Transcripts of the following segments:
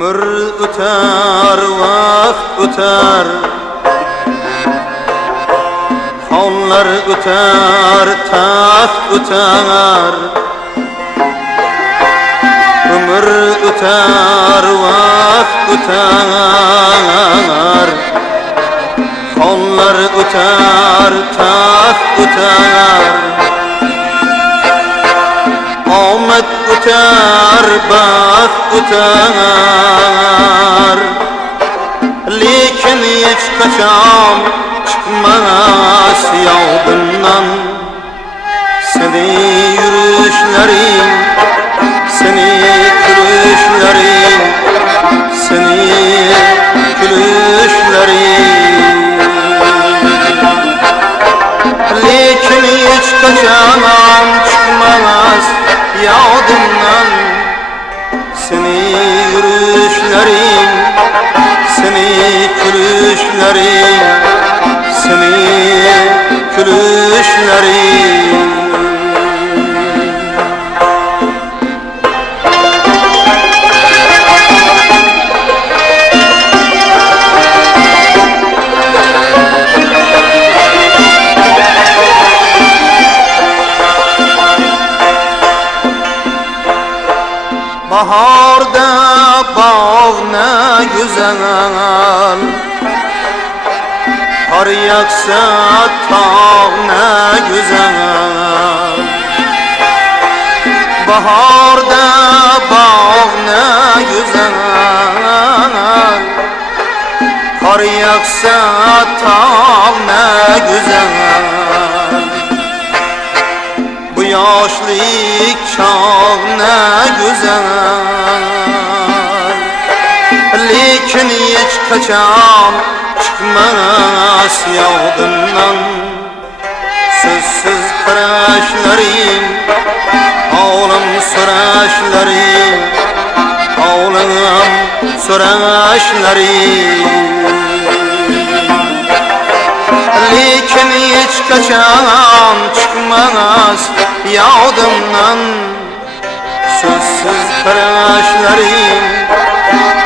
Ömür öter, vakt öter, onlar öter, taht öter. Ömür öter, vakt öter, onlar öter, taht öter. Ahmet öter, baxt öter, lekin hiç kaçam çıkmaz yağdından. Seni yürüyüşlerin, seni gülüşlerin, seni gülüşlerin, lekin hiç kaçamam çıkmaz yağdından. Seni yürüyüşlerin, seni gülüşlerin, seni gülüşlerin. Baharda bağ ne güzel, kar yaksa tağ ne güzel. Baharda bağ ne güzel, kar yaksa tağ ne güzel. Bu yaşlık çağ ne güzel, lekin hiç kaçam çıkmaz yağdından. Sözsüz karışlarım, ağlam soraşlarım, ağlam soraşlarım, lekin hiç kaçam çıkmaz yağdımdan. Sözsüz karışlarım,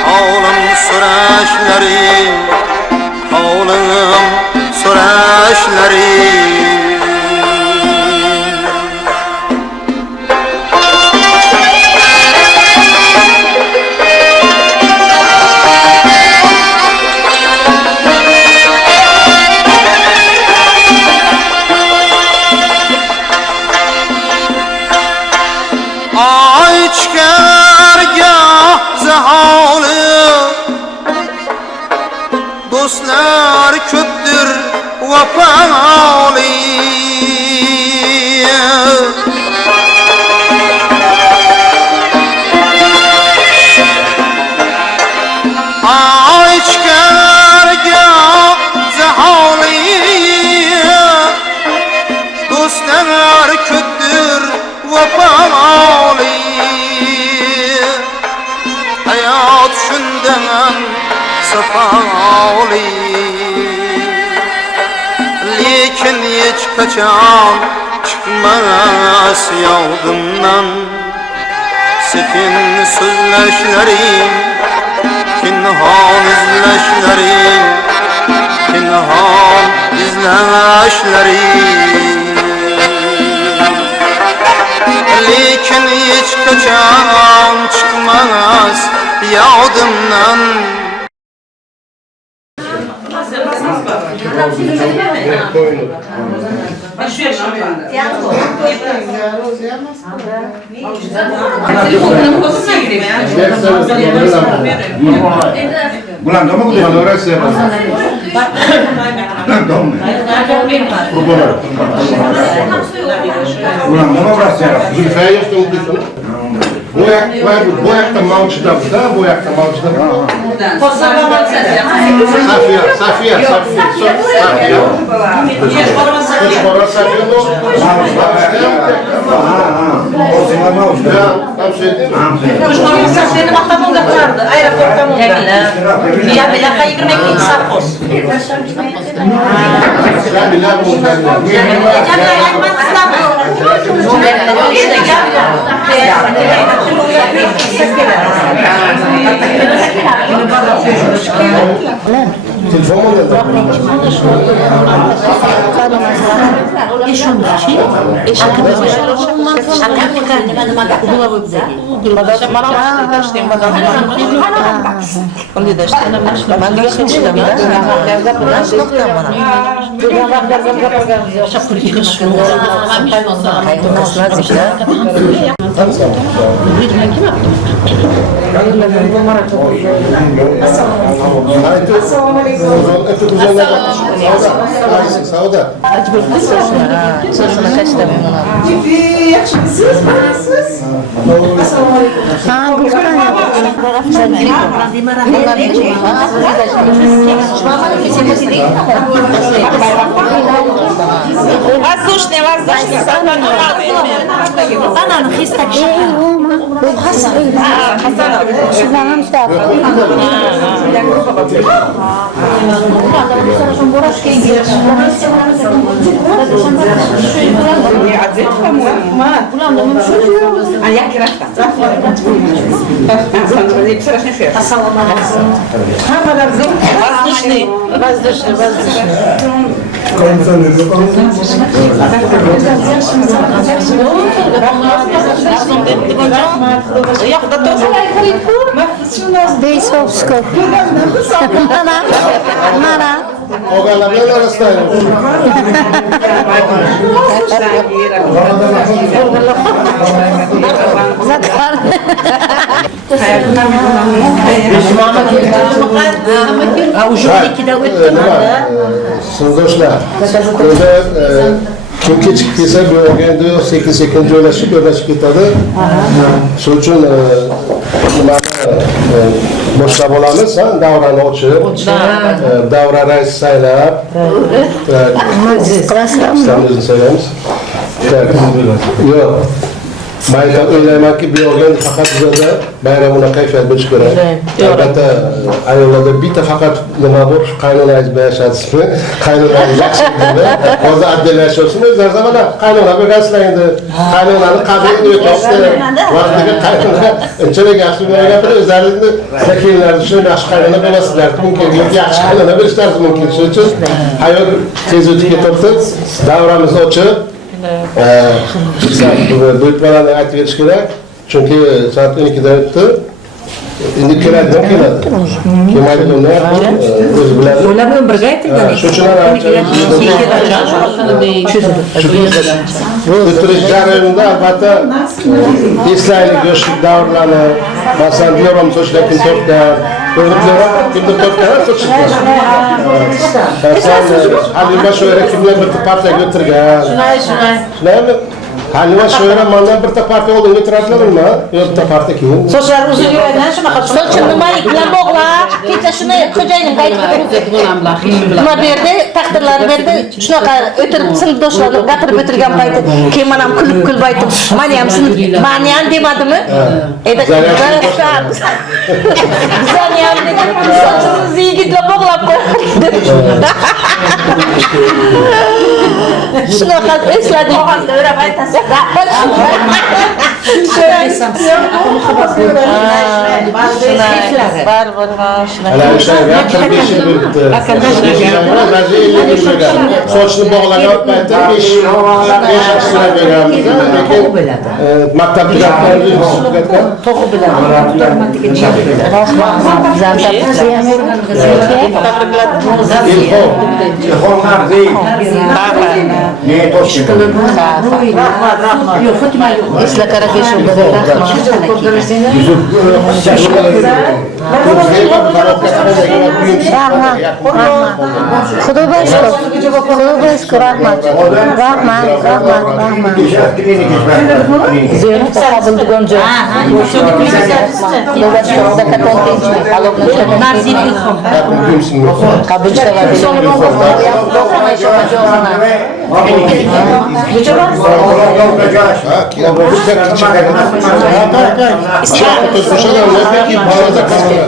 ağlam soraşlarım, ağlam soraşlarım. Ay çıkargah zahalı, dostlar köptür vafalı. Ay çıkargah zahalı, dostlar köptür vafalı. Hayat şundan safalı, lekin hiç kaçam çıkmaz yağdımdan. Sekin sözleşlerim, kinhan izleşlerim, kinhan izleşlerim, lekin hiç kaçam çıkmaz yağdımdan. Bulan kamu kudu orang siapa? Bulan kamu orang siapa? Zulfaya tuh. Boyak tamam çıktı da boyak tamam çıktı. Safia. Telefon mu geldi? Sauda. Воздушный, Банан, хистак. А я кирахта. Воздушный. Бейсовская. Мара. Oğlanlar ne arasındayım? Zakar. Sınırdaşlar. Burada kimki çıktıysa bu örgende 8 öğrenci gitadi. Shuning uchun boshlab olamiz, davrani ochib, davra rais saylab, o'zimizni saylaymiz. Yo'q. Ben o'ylaymanki, bu o'yin faqat bizda bayramona kayfiyat bo'lishi kerak. Albatta, ayollarda bitta faqat nima bor, qaynonangiz bilan yashasizmi? Qaynonangiz yaxshi biladi. Hozir addalashasizmi? O'zlari mana qaynona bo'lgansizlar endi. Qaynonani qadrini o'tashdi. Vaqtiga qaynona unchalik yaxshi bo'lmagan o'zlaringizni keyinlarda shu yaxshi qaynona bo'lasizlar. Mumkin yaxshi qaynona bo'lishlari mumkin. Shuning uchun hayot tez o'tib ketyapti. Davramizni ochib buyurtmalarni aytib berish kerak. Chunki soat 12 dan o'tdi. Endi keladi. Kelmaydi ular o'zi biladi. Ular bilan birga aytilgan. O'tirish jarayonida albatta eslaylik yoshlik davrlarni, masalan, Diyorom so'chlar kun tortgan, kimdir tortgan, so'chlar. Halima sho'ra kimlar bitta partiyaga o'tirgan. Shunaymi? Halima sho'ra mandan bitta partiya oldiga o'tiradilarmi? Yo'q, bitta partiya keyin. Sochlari uzun yuradigan shunaqa. Sochini nimalik bilan bog'lab, kecha shuni xo'jayinim aytib nima berdi, taqdirlar berdi. Shunaqa o'tirib sinfdoshlarni gapirib o'tirgan payti, keyin men ham kulib aytdim. Meni ham meni ham demadimi? Bizani ham dedim, sochimizni yigitlar bog'lab qo'ydi. Shunaqa esladim. Og'amda o'rab aytasiz. Sochni bog'lagan paytda 5 so'rab berganmiz. Lekin maktab tugatgan To'g'ri bilan. Yok, Fatima yok. Isla Karakeş'in rahmat.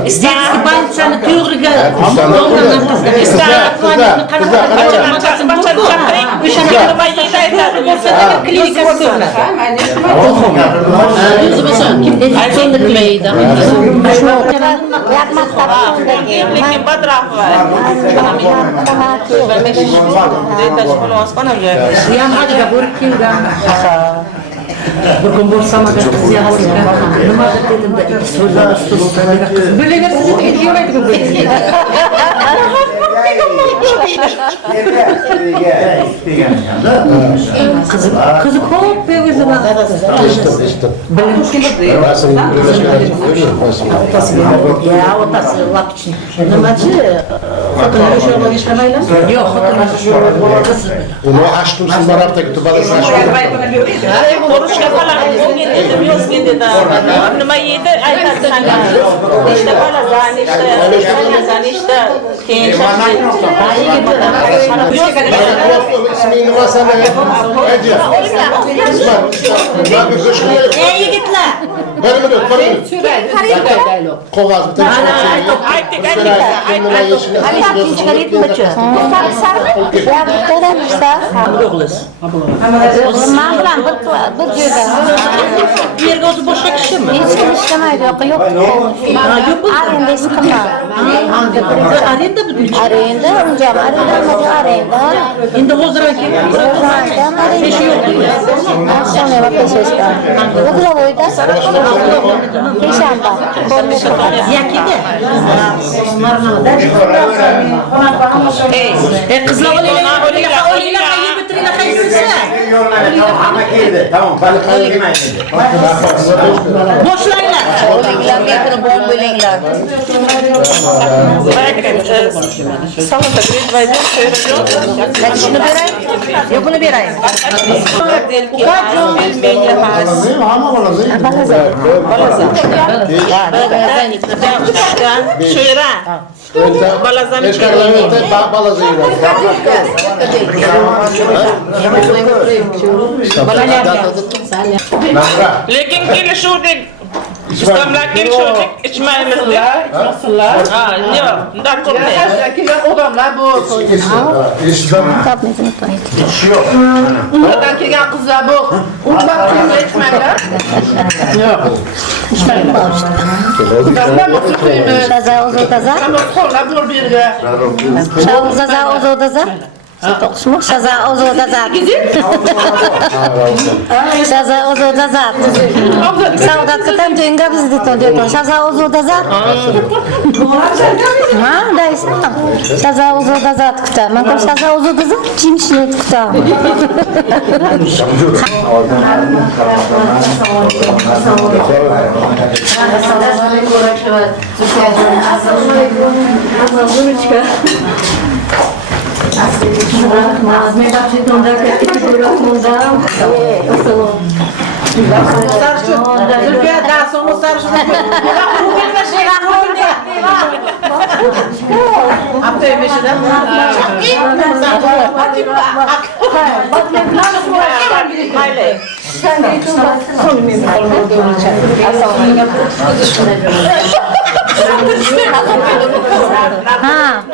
Estetski bançanı to'g'riga bo'lsa da klinikasi ko'rinadi. O'zi bo'lsa, kim aytganda qilaydi. Lekin badroq va Bu ham hajga borib kelgan. Bir kun bo'lsam agar qiz yig'ilgan. Nimadir dedim-da, ikki so'zlar ustida. Bilaversiz, aytmaydi bu. Kızı ko'p o'zi Eshitdim. Rasmni Ya, otasi vaqtchi. Nimachi? Xotinlar o'sha yo'lga ishlamaylar? Yo'q, xotinlar o'sha yo'lga. Uni ashtum marabdagi tubada urushga falan dedim yozgin dedi. Nima yedi aytadi senga. Nechta bola nechta keyin isming nima sana? Ey yigitlar, Bir minut. Qog'oz bitta. Man bilan bir joyda. Bu yerga o'zi boshqa kishimi? Hech kim ishlamaydi, yo'q. Arenda chiqma. Arenda bugun. Arenda, unja arenda. Endi hozir kim? Ish yo'q. Akşamda bakışıyorsun. Uglovoyda. Keşamba. Yakida. Qizlar o'ylaylar bitirlar qaysisi? Tamam, Boshlaylar. o'linglar, mehribon bo'linglar. salonda gridvayda Shuni beray? Yo'q, buni beray. lekin kelishuvdek islamlar kelishuvdek ichmaymizda. Yo'q, undan qo'rqmaydi. Odamlar bu. Undan kelgan qizlar bu. Undan kelgan ichmaylar. Yo'q. Ichmaylar. Shaza ozodaza. Qo'llar bu yerga. Shaza ozodaza. Toqsmu shaza ozodaza. Shaza ozodaza. Saudat katan jenga bizde to'ldi. Shaza ozodaza. Ha, daysan. Shaza ozodaza kata. Men shaza ozodaza chimshni kata. Ha.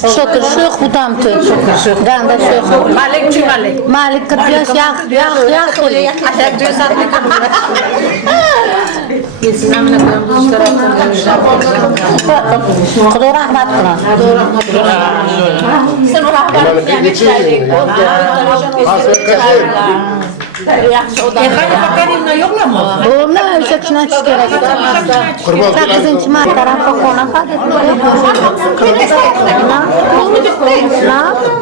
Şükür şu kudam tut. Ganda şu. Malik 40 yaş ya. Kudu rahmat kıla. Sen Yaxshi odam. Qani yo'qmi? O'g'limni o'sha kishini aytish kerak. 8-marta qona qadi.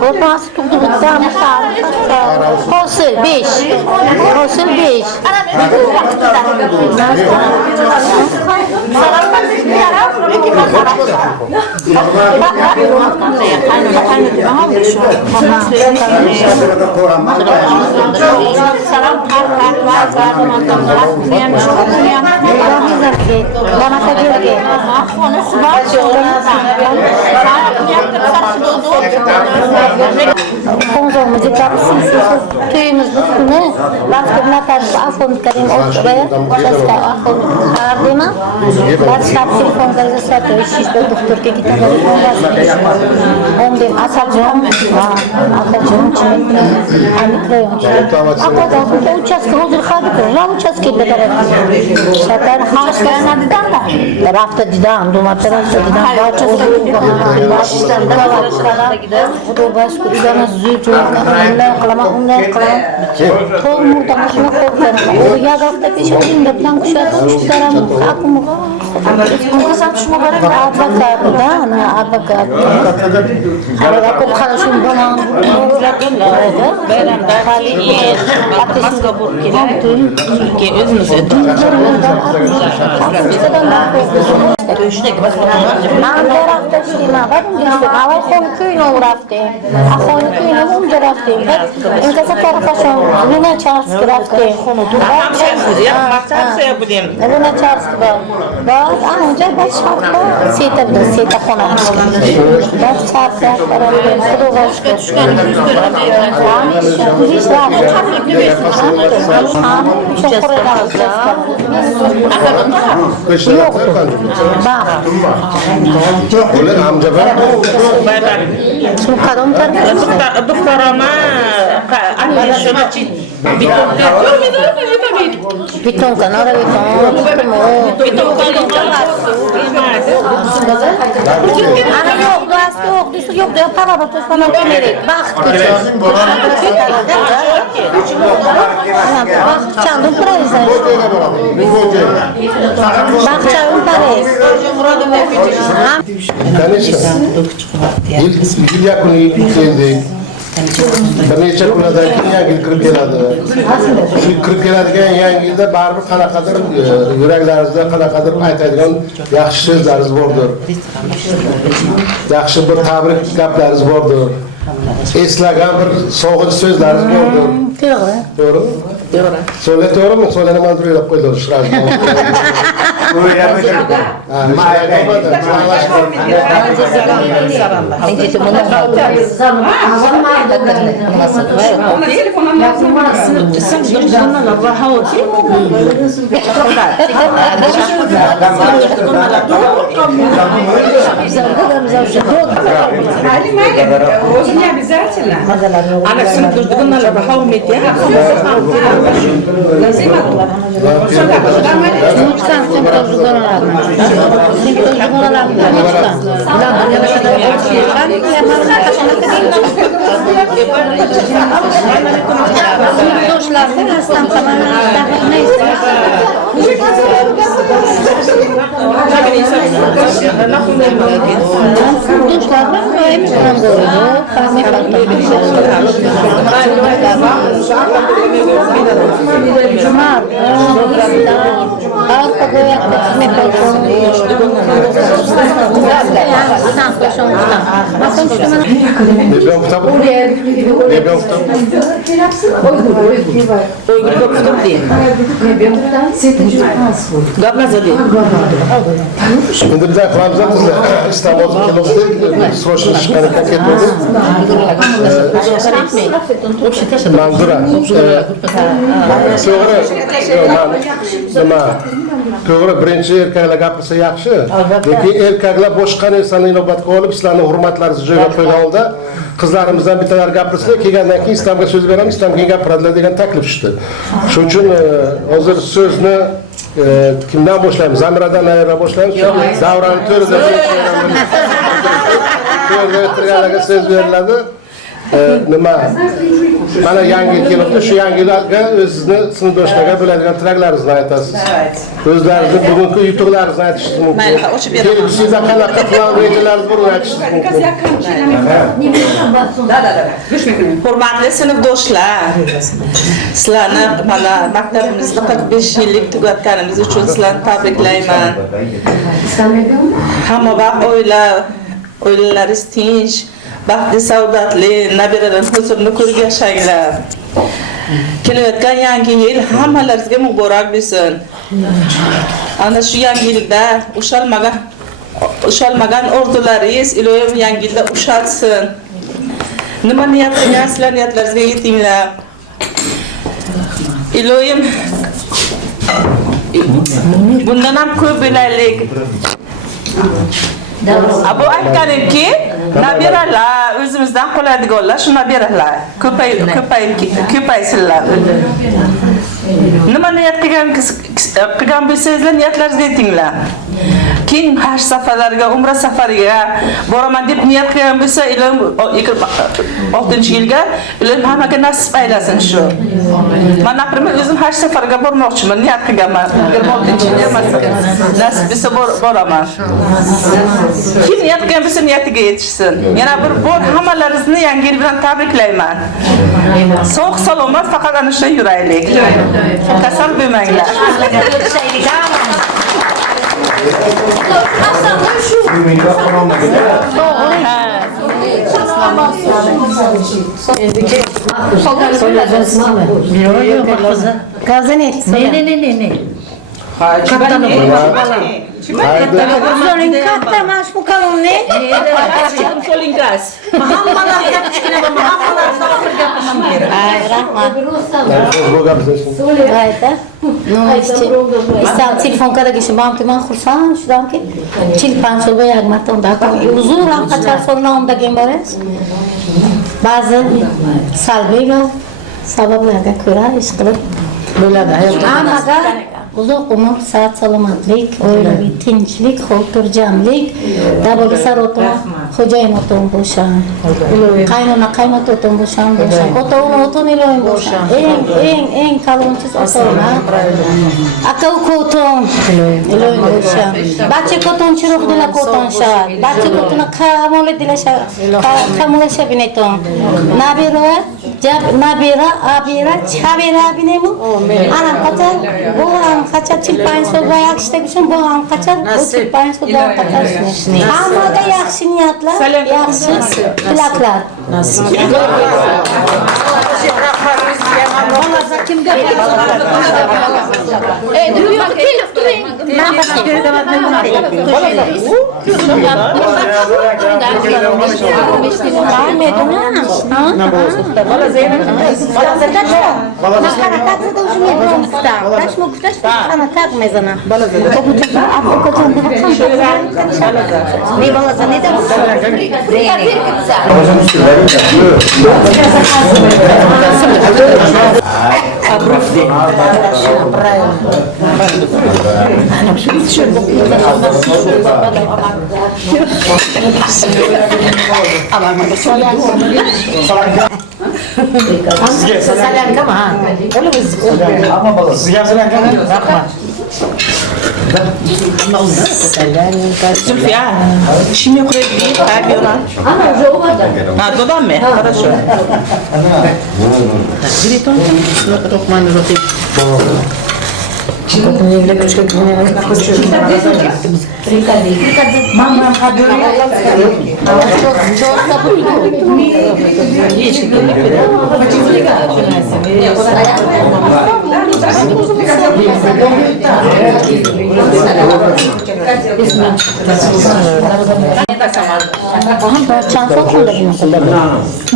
O'tasi tug'dirda misol. Hosil 5. Hosil 5. Salam Bunlarga, Ramataga. Ahvoni xubar Konzolumuzu kapsız tüyümüz bütünü vaktine karşı afon karim oturaya şasta afon kardima WhatsApp telefon gazetesi şişte doktorga gitadi ondan asabjon aniqlaymiz uchastka hozir xadir va uchastkada qaraymiz shakar hashlanadidan rafta didan domatar didan baş kurudana zücü kalama undan kalam tol murdan şuna korkan o ya gafta peşinde plan kuşat kuştaram akım konkasan şuna bara advokat ara ko khalasın bana bayramda ateşin kabul ki özünüz man tarafta işlema var işte aval konu köyüne uğraftı ahoni köyüne umca raftı inkasa tarafasyon luna çarski raftı luna çarski var anca baş şarkı seta kona baş şarkı tarafı kudu başka hiç var çok bak Ular amca var. Şimdi kadın tarafı doktorama anlaşılma Biton kanara biton ana yok gaz yok disu yok diyor para da tutmam gerekir bak geçiyor bak çaldım parayı bak çaldım parayı Tanışma. Yıl yakını geldik. Bir neçe kundan yangi kirib keladi. Shu kirib keladigan yangida baribir qanaqadir yuraklaringizda qanaqadir aytadigan yaxshi so'zlaringiz bordir. Yaxshi bir tabrik gaplaringiz bordir. Eslagan bir so'g'in so'zlaringiz bordir. To'g'ri? To'g'ri. So'zlar to'g'rimi? So'zlarni mana turib qo'ydilar shirasi. Şimdi bir daha kılavuzda kızlar İstanbul'da kılavuzda sroşun çıkanı kaketmedi. Manzura. To'g'ri, birinchi erkaklar gapirsa yaxshi. Lekin erkaklar boshqa narsani inobatga olib, sizlarning hurmatlaringizni joyiga qo'ygan holda qizlarimizdan bittalar gapirsa, kelgandan keyin islomga so'z beramiz, islomga gapiradilar degan taklif tushdi. Shuning uchun hozir so'zni kimdan boshlaymiz? Zamiradan boshlaymiz. Davrani to'rida o'tirganlarga so'z beriladi. Nima? Mana yangi kelibdi, shu yangilarga o'zingizni sinfdoshlarga bo'ladigan tilaklaringizni aytasiz. O'zlaringizni bugungi yutuqlaringizni aytishingiz mumkin. Kelgusida qanaqa plan rejalaringiz bor aytishingiz mumkin. Hurmatli sinfdoshlar, sizlarni mana maktabimizda 45 yillik tugatganimiz uchun sizlarni tabriklayman. Hamma vaqt oilalaringiz tinch, baxtli, saodatli, nabiradan huzurni ko'rib yashanglar. Kelayotgan yangi yil hammalaringizga muborak bo'lsin. Ana shu yangi yilda ushalmagan orzularingiz Ilohim yangi yilda ushalsin. Nima niyat qilgansizlar, niyatlaringizga yetinglar. Ilohim bundan ham ko'p bo'laylik. Bu aytganimki, nabiralar o'zimizdan qoladiganlar shu nabiralar ko'paysinlar. Nima niyat qilgan bo'lsangizlar, niyatlaringizga yetinglar. Keyin haj safarlariga, umra safariga boraman deb niyat qilgan bo'lsa, Ilohim 6-yilga Ilohim hammaga nasib aylasin shu. Men aqrimda o'zim haj safariga bormoqchiman, niyat qilganman. 26-yilga emas, nasib bo'lsa boraman. Kim niyat qilgan bo'lsa niyatiga yetishsin. Yana bir bor hammalaringizni yangi yil bilan tabriklayman. Sog' salomat faqat ana shunday yuraylik. Kasal bo'lmanglar. Gazenet. Ne. So'ling katta mash bu kalon ne? So'lingas. Ayta. No işte telefon kadar kişi bam ki ben kursan şuradan ki çilpan şurada yagmaktan da uzun ram kaçar sonra onda gembares. Bazı salbeyla sabablarga ko'ra ish qilib bo'ladi hayotda. Hammaga uzoq umr, sağlık, salomatlik, oilaviy tinchlik, xotirjamlik, davoli sarota, xo'jayin o'tin bo'lsin. Qaynona o'tin bo'lsin. Ota-ona o'tin iloyim bo'lsin. Eng kalonchiz ota-ona. Aka o'tin iloyim bo'lsin. Barcha o'tin chiroqdilar o'tin shavad. Barcha o'tin qamola dilashar. Qamolasha bineton. Nabira, abira, chabira binemu. Anam qatar, bu kaçar çilpan so'zlar yaxshi uchun bu ham qachar bu çilpan so'zlar qachar hammaga yaxshi niyatlar yaxshi tilaklar Ana tak mezana. Ne balaza ne de? Zülfiya, şimdi kurabilir, tabiyorlar. Ha, dodam mı? Хорошо.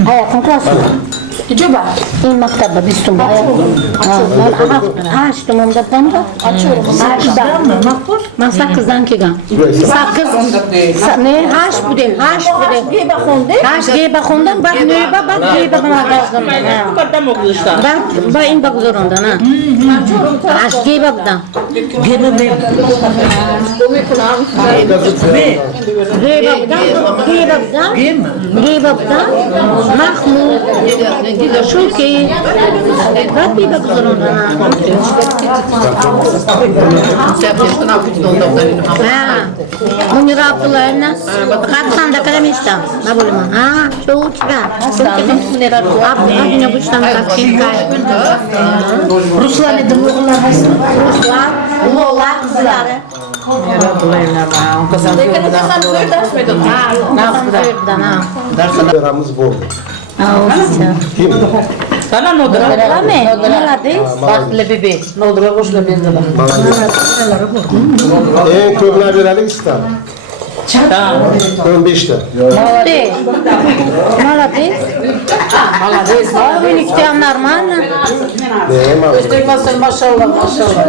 Hayatın klası. Coba. İn maktabda bir stumba. Açtım onda bana. Açıyorum. Ben sakızdan kigan. Sakız. Ne? Haş bu değil. Haş bu değil. Geba konde. Haş geba konde. Bak nöbe bak geba bana lazım. Ben in bak zorunda na. Haş geba bdan. Geba ne? Geba bdan. Mahmud. Şuki. Rabbi bak zorunda na. Bunu raptılarına katsan da kalamıştım. Ne bileyim ha çok güzel. Abi ne baştan kalkayım kay. Ruslar ne durumlar hasıl? Ruslar, oğullar, kızları. Dersimiz bu. Kim? Sana ne oldu? Baxtli bebe. Nodra qo'shilib berdilar. Eng ko'pini beralik istam. 15 ta. Молодец. Молодец. Умничка, нормально. Neyman? O'zbekiston mashallah, mashallah.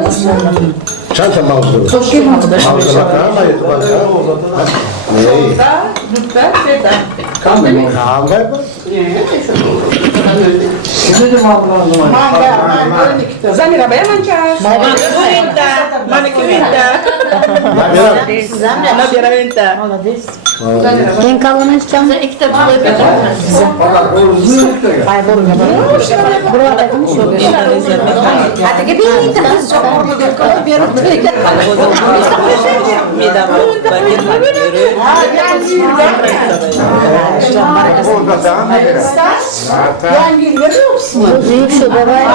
Çanta mavzu. Mavzular ama yutmaz ya. Ney? Kalmay mı? Zamira baya manca. Mana kivita. Nabira venta. En kalını içeceğim. Hadi gidin. Çok orada bir konu bir yere. Mida bagir bagir. Yani görüyor musun? Büyük şu babaya.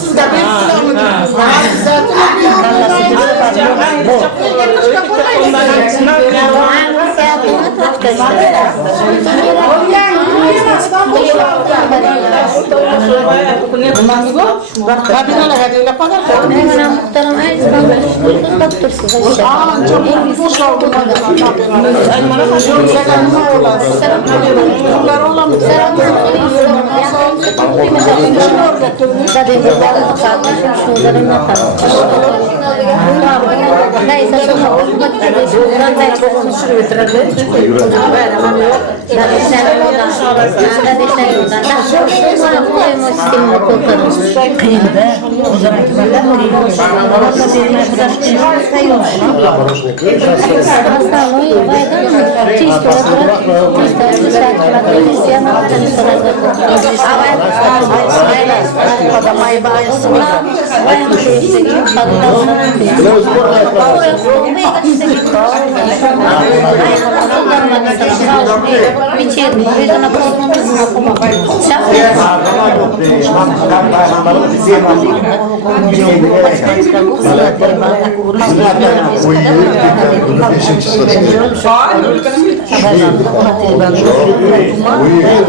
Siz de bir kilometre.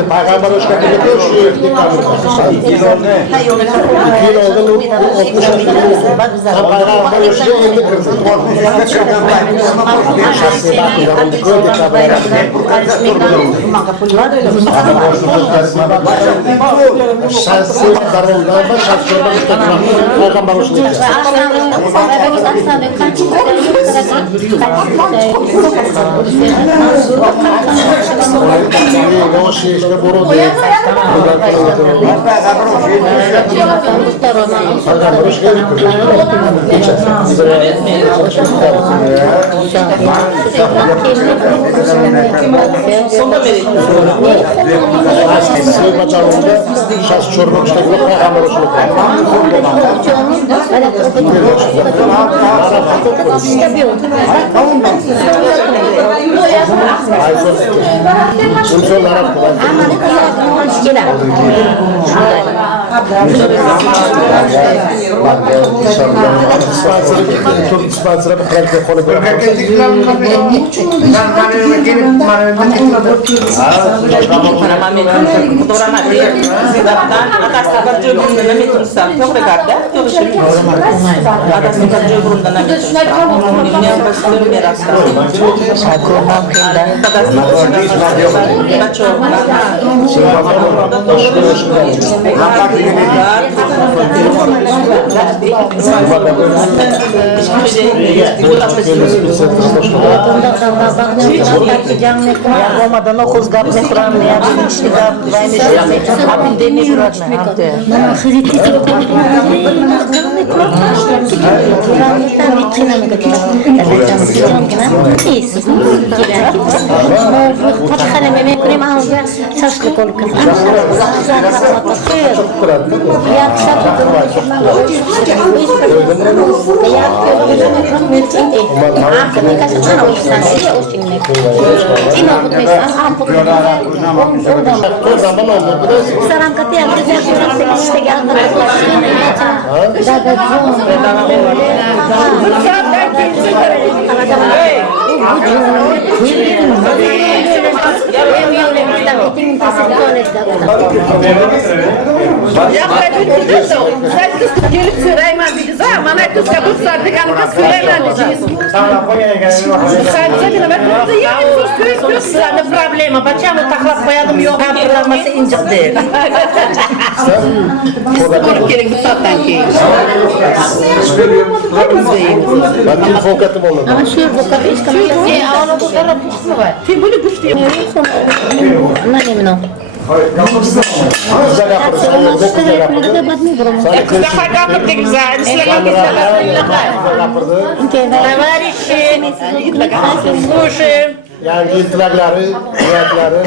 Peygamber hoş geldin diyor şu şans çorba işte bu peygamber hoş Gelip Süleyman diyeceğiz ha, bana kız kabul sardık kız Süleyman diyeceğiz. Sadece bir nöbet burada yapıyoruz, köy ne problemi, bacağımı taklap koyalım yok, hatırlaması incik değil. Gelin bu saatten ki. Ben telefon katım olmadı. Ama şu bu kapı hiç kamera. Ağla bu taraf kısmı var. Ki bunu güçlü Ne demin o? Güzel yaparız. Onlar yakında da batmıyor buramı. Kızlar kapattık güzel. var işi. Kuşum. Yani iltilakları, niyetleri.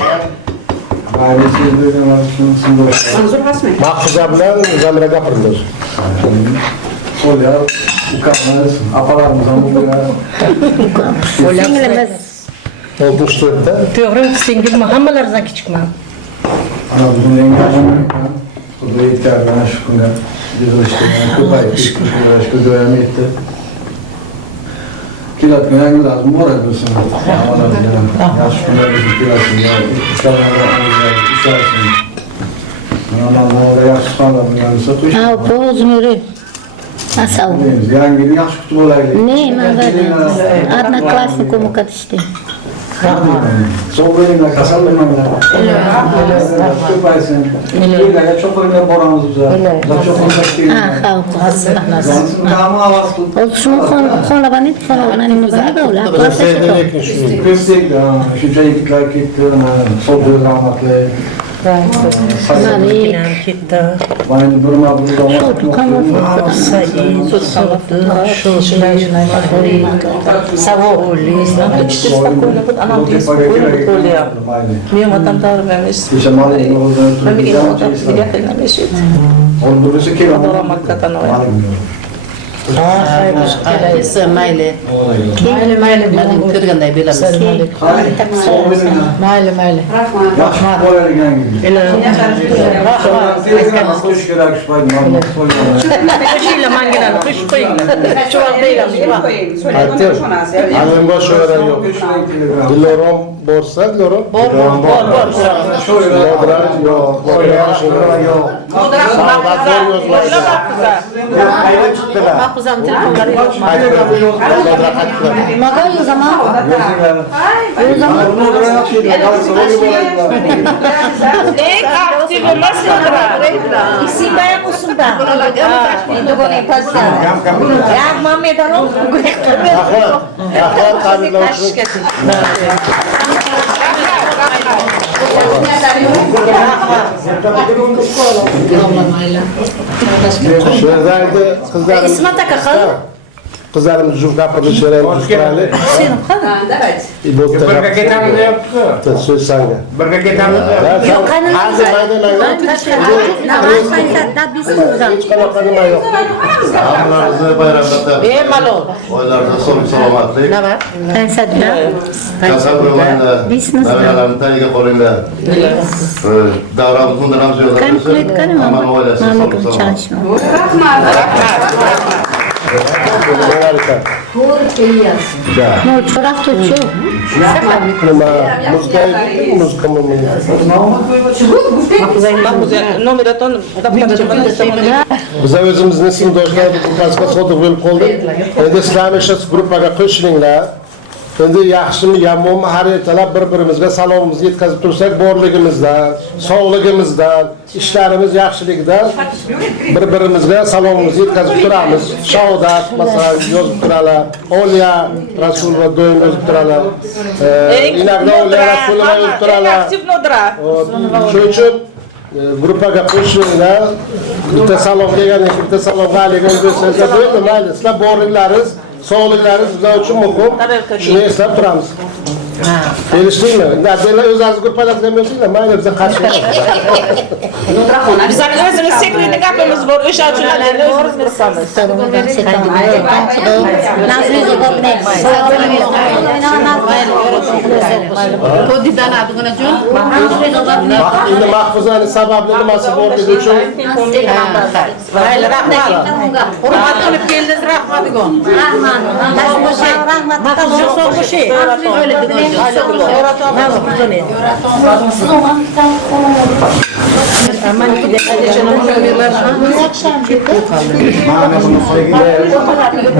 Mahfuza bilen Zamira kapırılır. Olha, o capaz, apararmos a mulher. Singlemez. Olmuştu da. Doğru, singil Muhammed'lardan küçük mü? Ana bunun engajamı, o da yeterli aşkına. Deslaştırma, kupayı, aşkı dövemekte. Kilat günahı lazım, mora diyorsun. Aşkına bizi kilasın ya. İslam'da işlersin. Anamda yaşlı falan bunları satıyor. Ha, poz mürü. Nasıl? Yani yaşlı kutu olaydı. Ne, mangadı. Adna klasni komu katıştı. Soğuklarıyla kasallarıyla köpaysın. İleride çok oyunda boramız güzel. Çok oyunda Ha, Zansın kama havası. oluşumu kon labanit kon nani bana da ola. Klasa şaka. Köstek de şu çayı gitler gitti. Sol göz rahmetli. Nani. Bana durma bunu da Şu kama Miyom adam da vermiş. İşte mal elini oradan Ben bir tutacağım. adam bir yakın meşhur. Onun burası kira. Doğramak katan o. Mayli. Ben kırgınday bilemez. Mayli. Yaşlı boyayla gelen gibi. Köşkler akışmaydı. Kışıyla mangilan, kış koyun. Çuval değil ama. Annem boş veren yok. Dilorom borsa, dilorom. Dilorom Modra yok. Modra yok. Makbuzam telefonları yok. Maga o zaman. O zaman. Ek aktif nasıl İsim bayan usul da. Itu boleh pasal. Ya mami tahu. Ahlan tabilamışsın. Şehzade kızlarım. İsmet Akakal. Kızlarım cüv kapıda şöyle Avustralya. İbotta söz sanga. Yok kanın. Hiç kanakanıma yok. Ablanızı bayramda Malo. oylarda sorum salamatlık. Ne var? Ben sadra. Kasap romanında Narayaların tayiga koruyla davramızın da namzı yolda Kan kulit kan mı? Aman oylası Mama sorum salamat. çalışma. Harika. No, çoraf tutuyor. Ama muzka mı? Numaraton Bize özümüz nesin dostlar bu kasma soğuk bölüp oldu. Endi İslam eşyası grupaga qo'shilinglar. Endi yaxshimi yomonmi har ertalab bir-birimizga salomimizni yetkazib tursak borligimizdan, sog'ligimizdan, ishlarimiz yaxshiligidan bir-birimizga salomimizni yetkazib turamiz. Shahodat masalan yozib turadilar. Oliya Rasululloh doim yozib turadilar. Inaqda Oliya Rasululloh yozib turadilar. aktif nodra. Shuning uchun gruppaga qo'shilinglar. Bitta salom degan, bitta salom qilgan bo'lsangiz bo'ldi, mayli. Sizlar borliklaringiz, sog'liklaringiz bizlar uchun muhim. Shuni eslab turamiz. Geliştin mi? Ya böyle öz gruplar demiyorsun da mayna bize karşı. Bizim özümüz sekreter kapımız var. Üç açılarla özümüz kurpamız. Bak şimdi mahfuzanın sabahları nasıl borcu için. Hurmat qilib keldingiz, rahmat degon.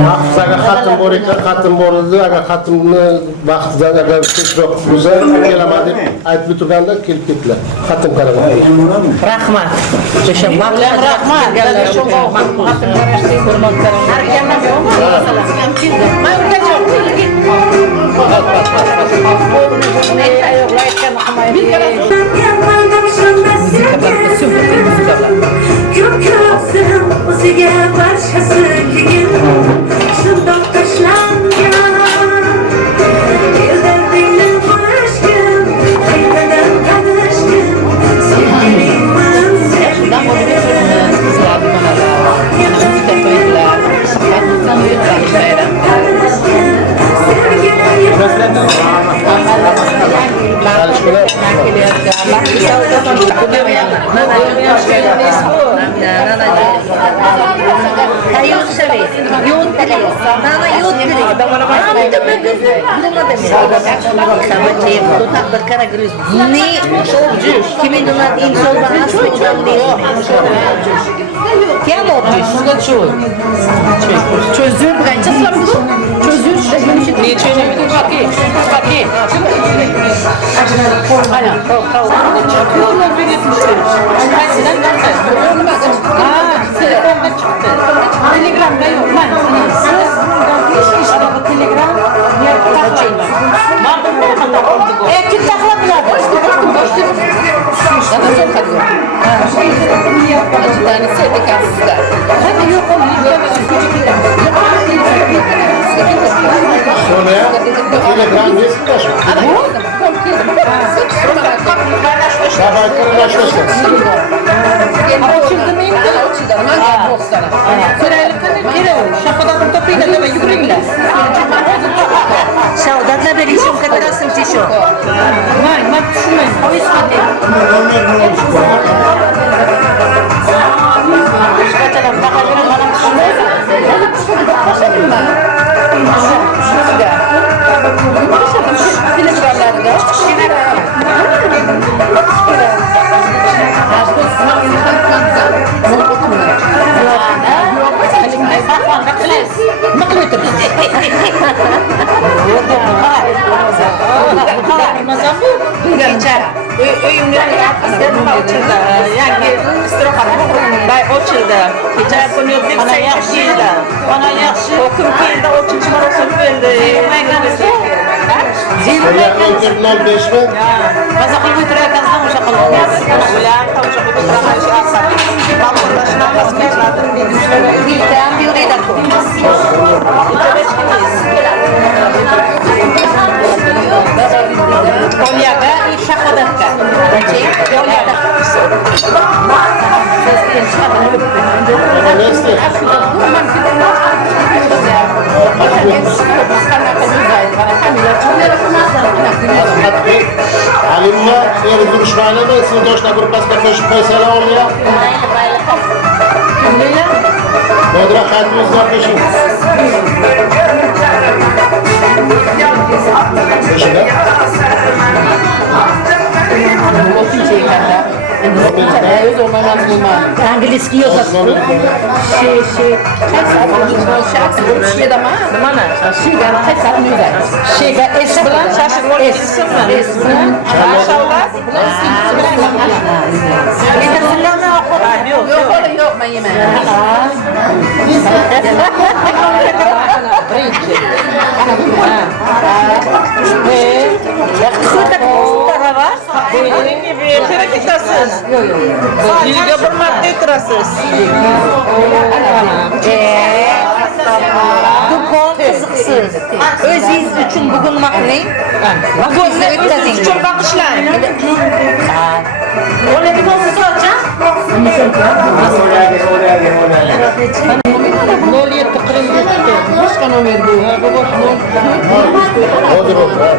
Mahfuzaga xatim bor ekan, xatim bo'ldi. Agar xatimni vaqtidan agar ko'proq bo'lsa, kelaman deb aytib turganda kelib ketdilar. Xatim qaraman. Rahmat. Çözüyor bence sanırım. Çözüyor. Niye çözüyor? Bakayım. Aynen. Yapıyorlar böyle etmişler. Telefonda çıktı. Telegram'da yok. Telegram yer taklayla. Kim takladılar? Açıdan sendikasızlar. Hadi yok Şuraya Telegram resmi taşı. Sabah kararlaşmışlar. Açıldı mı? Açıldı. Hangi postlara? Sıraylıkta kere olur. Şafadan topuyla da yürüyünler. Şavdatla bir işim kadar asım çişo. Ben düşünmeyin. O ismi değil. Halimma eri duruşmayla da siz doşla grupasına koşup koysana oluyor. Bodra hayatımızda koşun. Koşun Angliski yok aslında. Yok ben yemem. Benim gibi yeterek gitasız. Dilge bir madde turasız. Dukon kızı Haksız. Özünüz üçün bugün nima qiling? Bugunni o'zingiz uchun bag'ishlang. O'ladigan so'zcha? 0747 boshqa nomer bu. Hozir o'tir.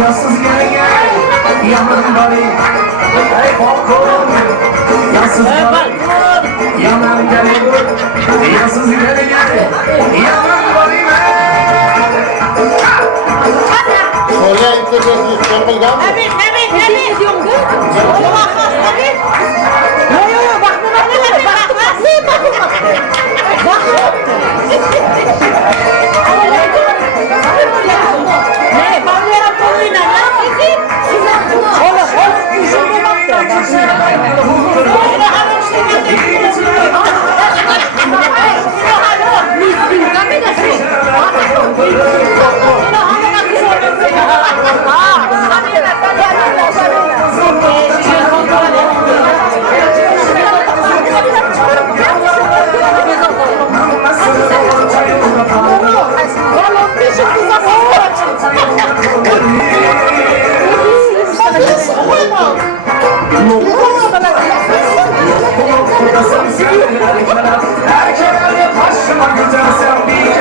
Yansız gele gel, yaman bari. Ey balkon, yansız bari. Yaman gele, yansız gele gel, yaman bari. Oraya internet yapılgan mı? Evet. Diyorum ki. Yok bak ne Erkeğe başıma güzelsem bir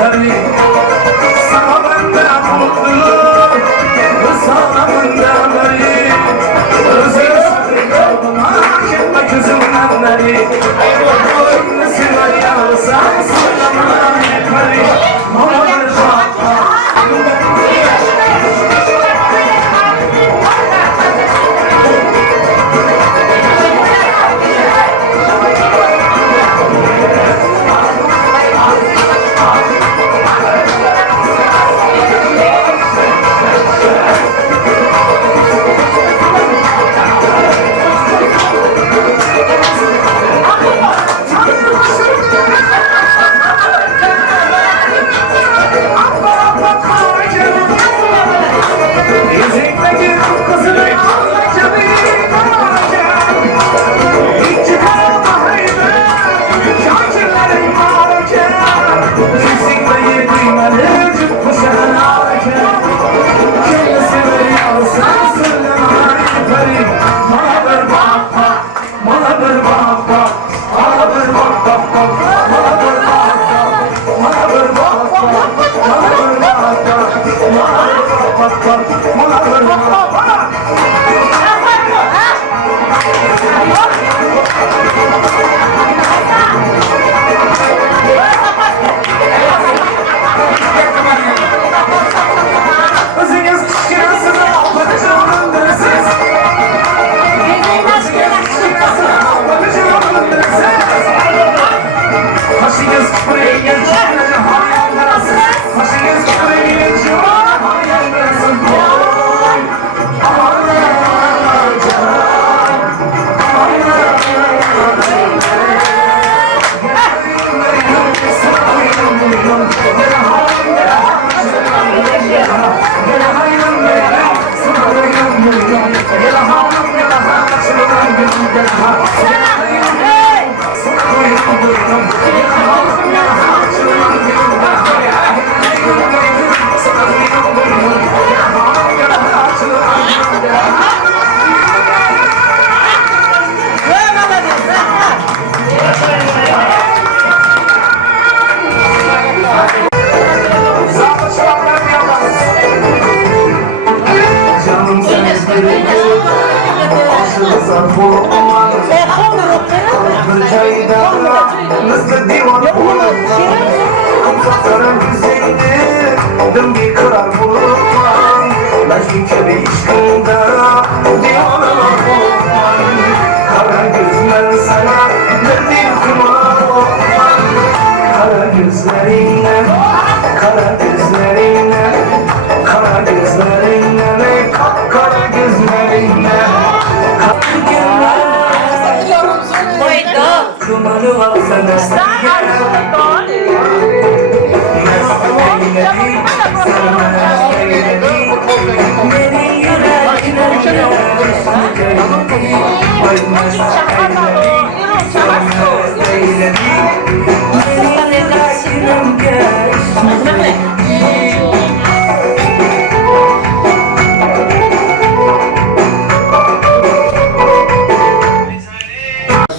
gözleri sana benden mutluluk sana benden beri özür sakın hak etme gözümden beri nasıl var ya sen söyleme beri bana bir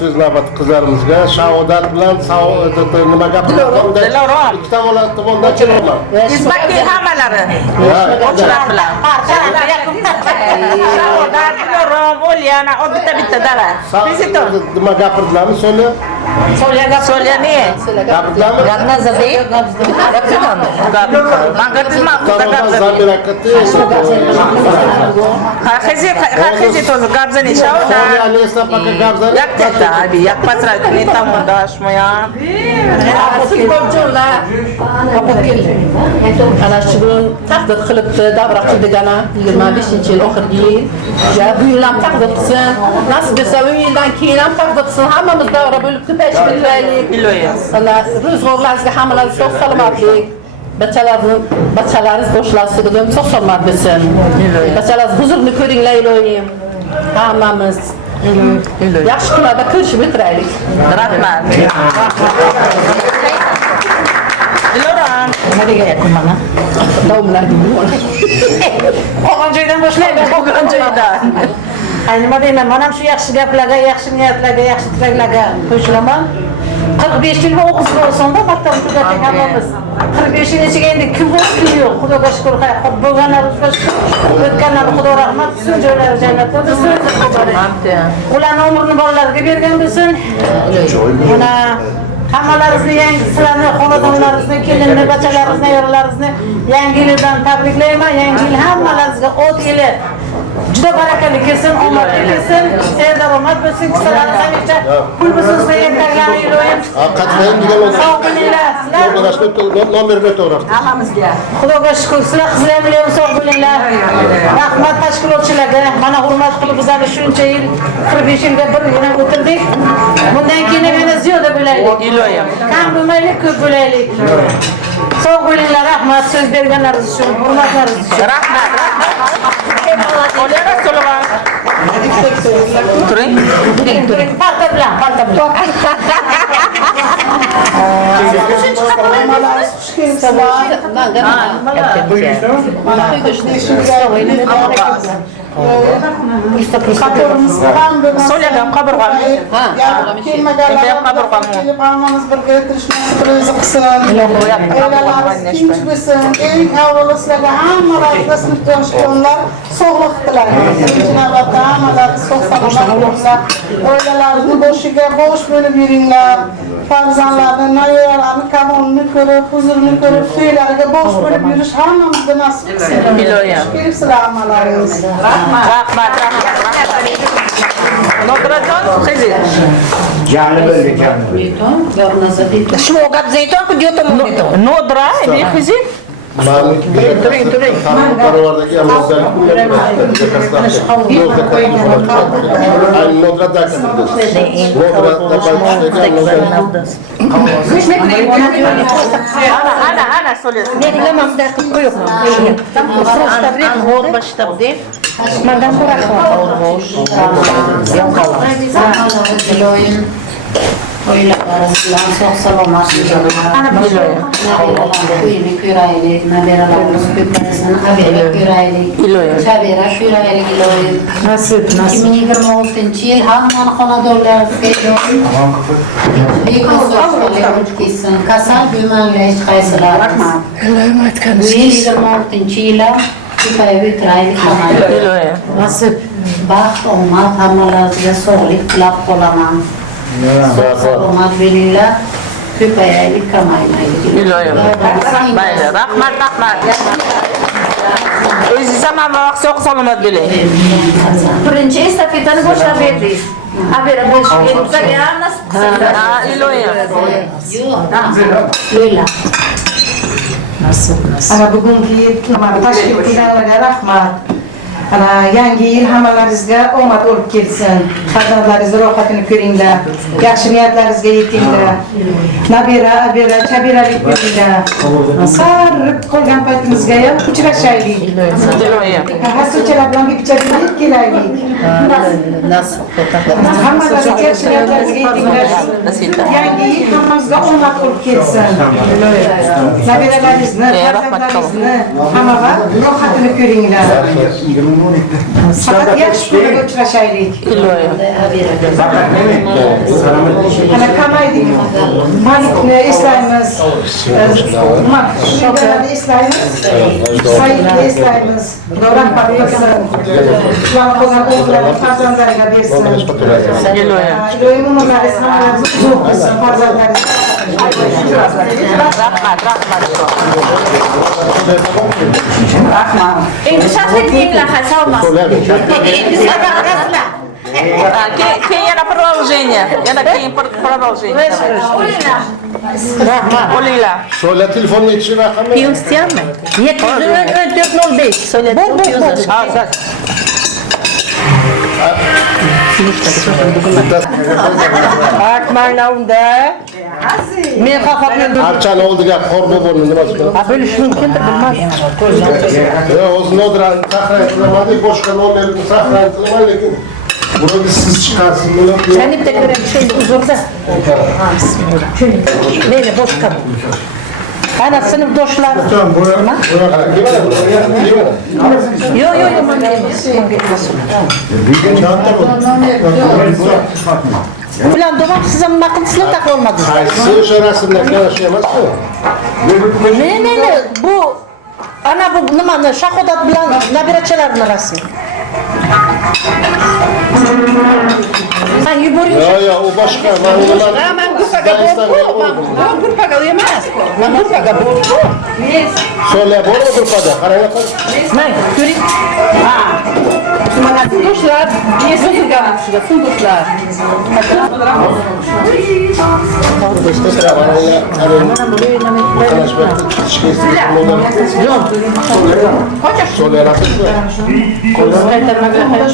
Söz navbat qizlarimizga Shaodat bilan nima gapirmoqda? Ikki tomondan kelmoqman. Isbaki hammalari. Ochlar bilan. Shaodat, Lorom, Olyana, o bitta dala. Vizitor. Nima gapirdilarmi so'li? Solya ne? Gapirdilarmi? Gapnazade. Mangatizma, Zabira qildi. Haqizi to'zi gabzani Shaodat. Yani esa paka gapzani. Yakta abi, yakpasra ne tamondash moyan. Ana shugun taqdir qilibdi, davra qildigana 25-yil oxirgi yil. Ya bu yil ham taqdir qilsin. Nasib etsa bu yildan keyin ham taqdir qilsin. Hammamiz davra bo'lib ko'payish bilaylik. Allah ro'zg'orlaringizga hammalaringiz sog' salomatlik. Bachalaringiz boshlashdi dedim, sog' salomat bo'lsin. Bachalaringiz huzurni ko'ringlar iloyim. Hammamiz yaxshi kunlarda ko'rishib o'tiraylik. Rahmat. Loran, nima degan mana? Domlar. Qolgan joydan boshlaymiz. qolgan joydan. Nima deyman? Mana shu yaxshi gaplarga, yaxshi niyatlarga, yaxshi tilaklarga qo'shilaman. 45 yıl o'qib bo'lsanda maktabda hammamiz 45 yil ichiga endi kim yo'q xudoga shukur bo'lganlarimizga shukur o'tganlarga xudo rahmat qilsin joylari jannatda bo'lsin ularni umrini bolalariga bergan bo'lsin mana hammalaringizni yangi sizlarni xonadonlaringizni kelinni bachalaringizni ayollarimizni yangi yil bilan tabriklayman yangi yil hammalaringizga o't yili juda barakali kelsin omadli kelsin serdaromad bo'lsin kisalaringiz hamisha pul bizni yetaklarni iloyim Qatnayim degan sog' bo'linglar sizlar nomerga to'g'ri. hammamizga xudoga shukur sizlar qizlar bilan sog' bo'linglar rahmat tashkilotchilarga mana hurmat qilib bizlarni shuncha yil 45 yilga birgina o'tirdik bundan keyin yana ziyoda bo'laylik iloyim kam bo'lmaylik ko'p bo'laylik sog' bo'linglar rahmat so'z berganlaringiz uchun hurmatlaringiz uchun rahmat Olyana Solova turing palta bilan So'lagan qabrg'am Hammamiz birga tirishimiz qilsin. Oilalarimiz tinch bo'lsin. Eng avvalo sizlarga hammalaringizga sinfdoshlar sog'lik tilaymiz. Birinchi navbatda hammalaringiz sog' salomat bo'linglar. Oilalaringizni boshiga bosh bo'lib yuringlar. Farzandlarni, nayaralarni kamolini ko'rib, huzurini ko'rib, to'ylariga bosh bo'lib yurish hammamizga nasib qilsin. Iloyim. Kelibsizlar hammalaringiz. rahmat Nodrajon qizi Shmo gap zayton ku diyor tomu diyor. Nodra ne qizi Paravardagi amaldagi ana so'lay Men bilemam da qilib qo'yibman. Просто время год boshlab deb. Mandan Oilalarımızdan çok salomat Kuyunu küraylik, naberalarımız köpüresini habere küraylik, çabera küraylik iloyim. Nasip. 2026 yıl hamman xonadonlarimizga iloyim. Bek so'zlarga ketsin. Kasal bemanglar hech qaysilar. Iloyim aytgan. Bu yil 26 yilda ko'payib o'tiraylik hammalar. iloyim Nasip. Baxt, omad hammalaringizga sog'lik tilab qolaman. Salomat bo'linglar. Ko'payaylik, kamaymaylik. iloyim mayli rahmat o'zingiz ham vaqt sog' salomat bo'ling Birinchi estafetani boshlab berdingiz. Haberi bizga ham nasib qilsin. iloyim Lo'yla. Ana bugungi tashkil qilganlarga rahmat. Ana yangi yil hammalaringizga omad olib kelsin. Farzandlaringiz rohatini ko'ringlar. Yaxshi niyatlaringizga yetinglar. Nabira, abira, chabiralik bo'linglar. Sarib qolgan paytimizga ham uchrashaylik. iloyim Hassuchalar bilan bichadilik kelaylik. Hammalaringiz yaxshi niyatlaringizga yetinglar. Yangi yil hammamizga omad olib kelsin. Nabiralaringizni, farzandlaringizni hamma vaqt rohatini ko'ringlar. Faqat yaxshi kunga uchrashaylik. iloyim Ana kamaydik. Malikni eslaymiz. Shogirdlarni eslaymiz. Saidni eslaymiz. Rahmat qilsin. Ular qolgan o'g'illarni farzandlariga bersin. iloyim Iloyim umrlaringiz hammalaringiz uzun bo'lsin farzandlaringiz. rahmat Endi shaxsiy yenglar hasolmas. Endi sadaqasizlar. keyin yana продолжение o'linglar So'la telefonni ichi raqami. 71405. Akmayla unda. Men xafaqman. Archani oldiga qorbo bo'ldi nimasi bilan? Bo'lish mumkindir, bilmadim. O'zi Nodrani saqlay qilmadi, boshqa nomerni saqlay qilmadi, lekin burada siz chiqarsiz buni. Sen de ko'rib shu huzurda. Meni boshqa. Ana sinfdoshlar. Yo, Falan domam siz nima qilsizlar taqa olmadingiz. Qaysi o'sha rasmdagi o'sha emasmi? Ne, bu ana bu nimani Shahodat bilan nabirachalarning rasmi. Sen yuboring. Yo, u boshqa. Ben grupaga bordim. Grupaga emas. Ben grupaga bordim. So'la bormi grupada? Qarang. Men ko'ring. Mana do'stlar, yesizga do'stlar.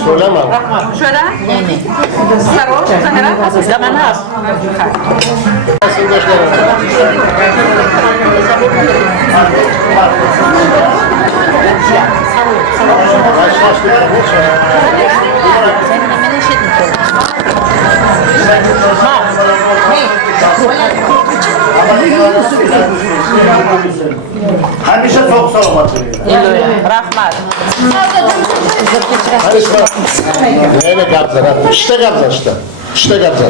So'lama. Şöyle. Sarol, kamera. Zaman az. Hamisha çok salomat. Rahmat. Neyine gaplar? İşte gaplar işte. İşte gaplar.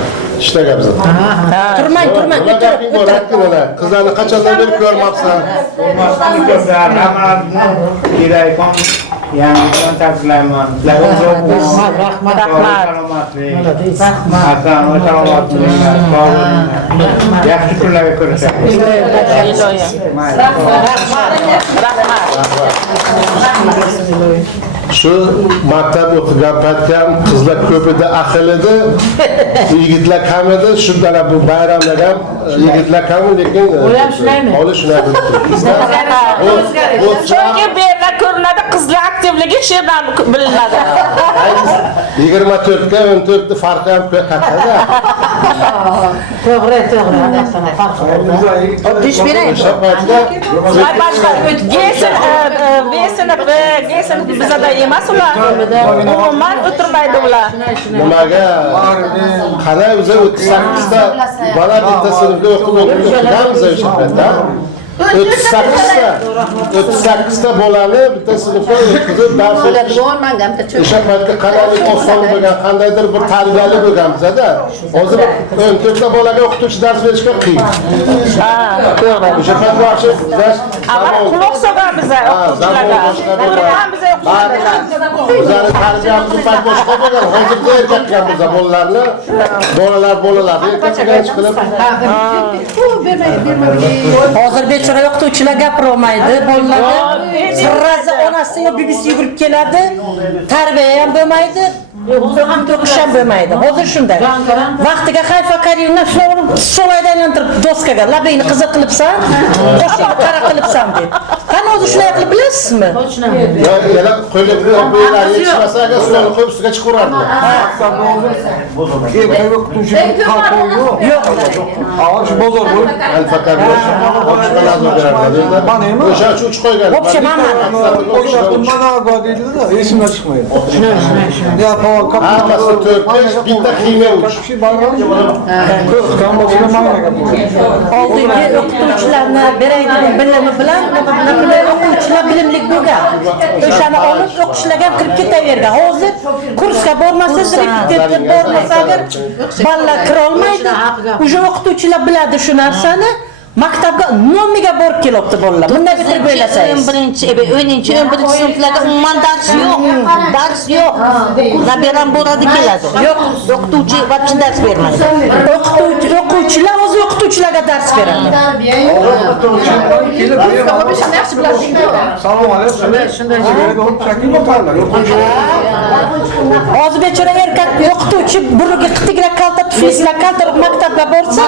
Turmang, Nima gaping bor, aytgin ana. Qizlarni qachondan beri ko'rmabsan? Yani ben takslayman. Rahmat. Hasan, salomatlik. Yaxshi kunlarga ko'rishamiz. Shu maktab o'qigan paytda qizlar ko'p edi, aql edi, yigitlar kam edi. Shundan bu bayramlar ham yigitlar kam, lekin holi shunday bo'ldi. Chunki bu yerda ko'rinadi qizlar aktivligi shu yerdan bilinadi. 24 ga 14 ni farqi ham katta-da. To'g'ri. Dish beraymi? O'sha paytda Boshqa Gesen bizada emas ular. Umuman o'tirmaydi ular. nimaga qanday o'zi 38 ta bola bitta sinfda o'qiyotganmiz o'sha paytda. 38 ta bolani bitta sinfda o'qitib dars o'qitib. O'sha paytda qanday oson bo'lgan, qandaydir bir tarbiyali bo'lganmiz-da. Hozir 14 ta bolaga o'qituvchi dars berishga qiyin. To'g'ri. O'sha paytda yaxshi dars. Ammo quloq solgan biza o'qituvchilarga. Ko'rgan biza o'qituvchilarga. Bizlarning tarbiyamiz payt boshqa bo'lgan. Hozirda erkaklar biza bolalar erkaklar chiqib. Hozir bechora o'qituvchilar gapirolmaydi, bolalarga sirraza onasi yo BBC yugurib keladi, tarbiya ham bo'lmaydi, o'qish ham bo'lmaydi. Hozir shunday. Vaqtiga Hayfa Karimni shuni solayda aylantirib doskaga labingni qizil qilibsan, qo'shingni qara qilibsan deb. Qani o'zi shunday qilib bilasizmi? Yana qo'yib qo'ylar yetishmasa agar stolni qo'yib ustiga chiqaveradilar. Yo'q. Ağaç bozor bu. Alfakar boshqa lazım beradilar. O'sha uch qo'ygan. Bo'pchi, mana. Mana godiydi da esimden çıkmaydı. Ya falan Hammasi 4-5 bitta kiyme uch. Kambozuna mana yapıyor. Oldingi o'qituvchilarni beraydigan bilimi bilan o'quvchilar bilimli bo'lgan. O'shani olib o'qishlarga ham kirib ketavergan. Hozir kursga bormasangiz, repetitorga bormasa agar bolalar kira olmaydi. O'sha o'qituvchilar biladi shu narsani. Maktabga nomiga borib kelibdi bolalar. Bunday bitirib o'ylasangiz. 10-11 sinflarga umuman dars yo'q. Dars yo'q. Nabiram boradi keladi. Yo'q, o'qituvchi vaqti dars bermaydi. O'quvchilar o'zi o'qituvchilarga dars beradi. Salom aleyküm. Shunday shakil o'tarlar. Hozir bechora erkak o'qituvchi buriga qitiklab kalta tuflislar kalta maktabga borsa,